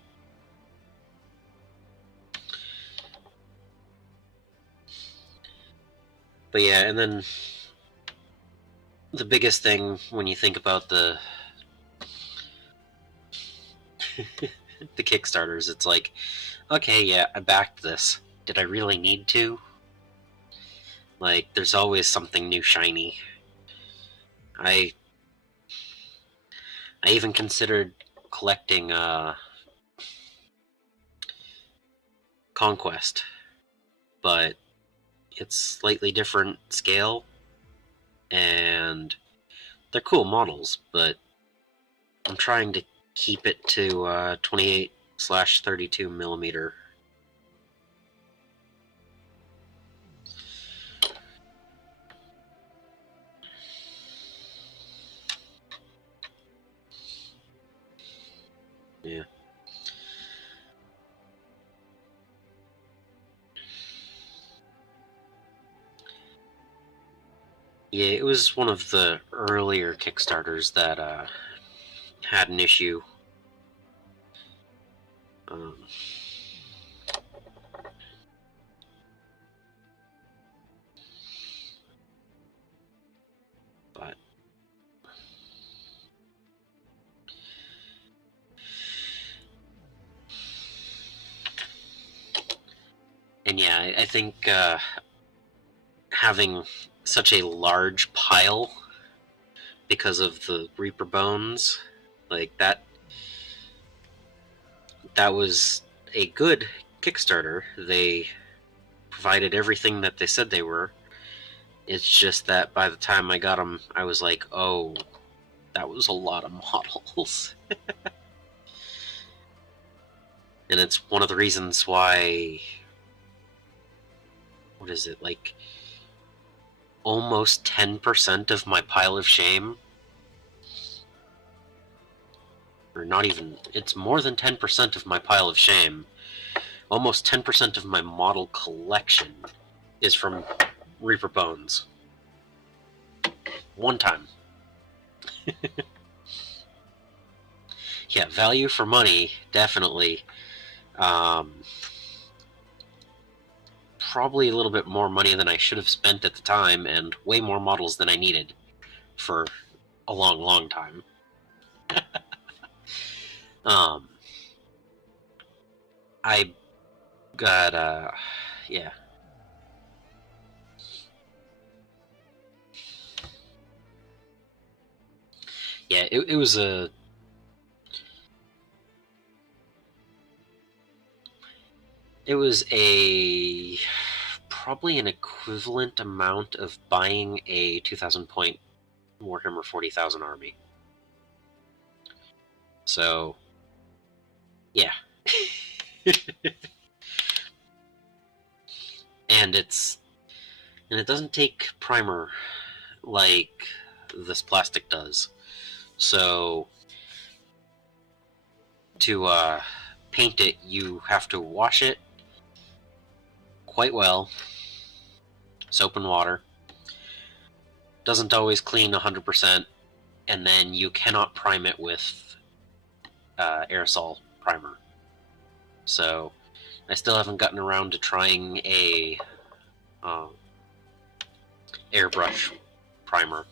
yeah, and then the biggest thing when you think about the the Kickstarters, it's like, okay, yeah, I backed this. Did I really need to? Like, there's always something new shiny. I even considered collecting Conquest, but it's slightly different scale, and they're cool models, but I'm trying to keep it to 28/32 millimeter. Yeah. Yeah, it was one of the earlier Kickstarters that had an issue. Um, but and yeah, I think having such a large pile because of the Reaper bones, like that was a good Kickstarter. They provided everything that they said they were. It's just that by the time I got them, I was like, oh, that was a lot of models. And it's one of the reasons why, what is it, like almost 10% of my pile of shame, or not even, it's more than 10% of my pile of shame, almost 10% of my model collection is from Reaper Bones. One time. Yeah, value for money, definitely. Probably a little bit more money than I should have spent at the time, and way more models than I needed for a long, long time. I got, yeah. Yeah, it was a... It was a... probably an equivalent amount of buying a 2,000 point Warhammer 40,000 army. So, yeah. and it doesn't take primer like this plastic does. So to paint it, you have to wash it quite well, soap and water. Doesn't always clean 100%, and then you cannot prime it with aerosol primer. So I still haven't gotten around to trying a airbrush primer,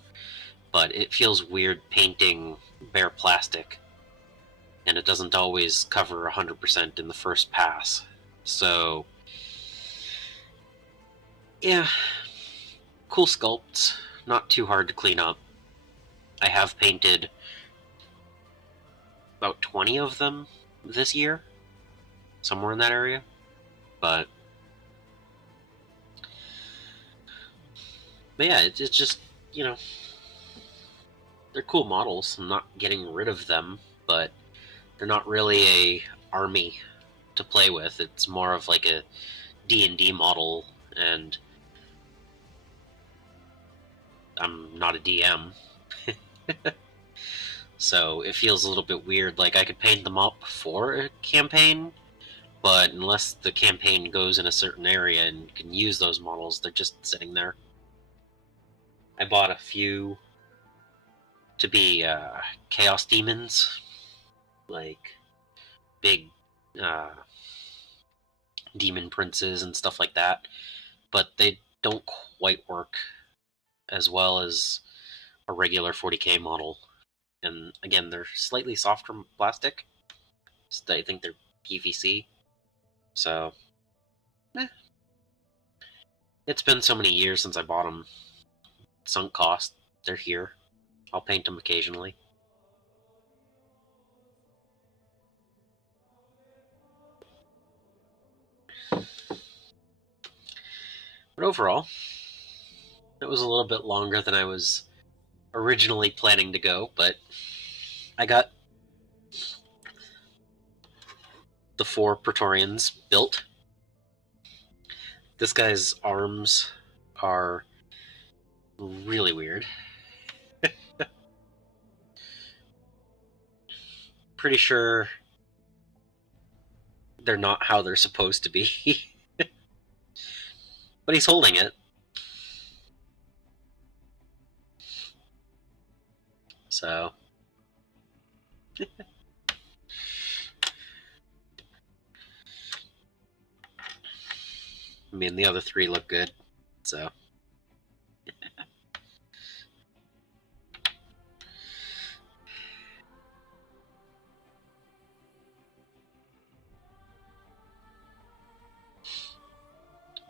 but it feels weird painting bare plastic, and it doesn't always cover 100% in the first pass. So yeah, cool sculpts, not too hard to clean up. I have painted about 20 of them this year, somewhere in that area, but yeah, it's just, you know, they're cool models. I'm not getting rid of them, but they're not really a army to play with. It's more of like a D&D model, and I'm not a DM. So it feels a little bit weird. Like, I could paint them up for a campaign, but unless the campaign goes in a certain area and can use those models, they're just sitting there. I bought a few to be Chaos Demons, like big demon princes and stuff like that, but they don't quite work as well as a regular 40k model. And again, they're slightly softer plastic. So I think they're PVC. So, it's been so many years since I bought them. Sunk cost. They're here. I'll paint them occasionally. overall, it was a little bit longer than I was originally planning to go, but I got the 4 Praetorians built. This guy's arms are really weird. Pretty sure they're not how they're supposed to be. But he's holding it. So... I mean, the other 3 look good, so...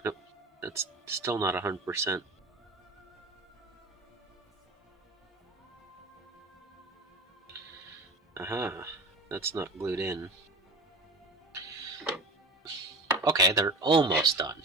Nope, that's still not 100%. Aha, that's not glued in. Okay, they're almost done.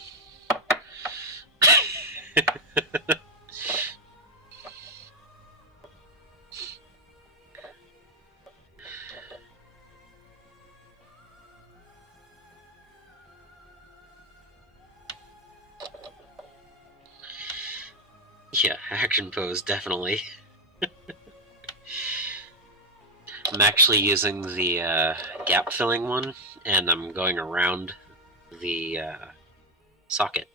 Yeah, action pose, definitely. I'm actually using the gap filling one, and I'm going around the socket.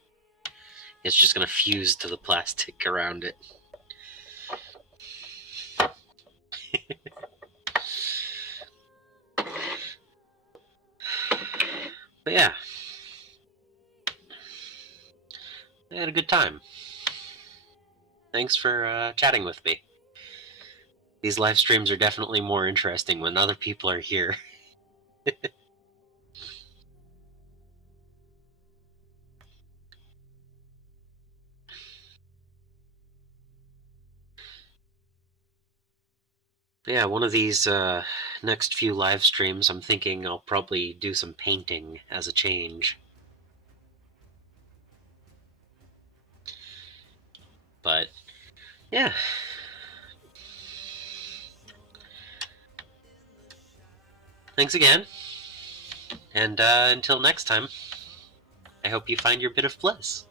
It's just going to fuse to the plastic around it. But yeah, I had a good time. Thanks for chatting with me. These live streams are definitely more interesting when other people are here. Yeah, one of these next few live streams, I'm thinking I'll probably do some painting as a change. But, yeah. Thanks again. And until next time, I hope you find your bit of bliss.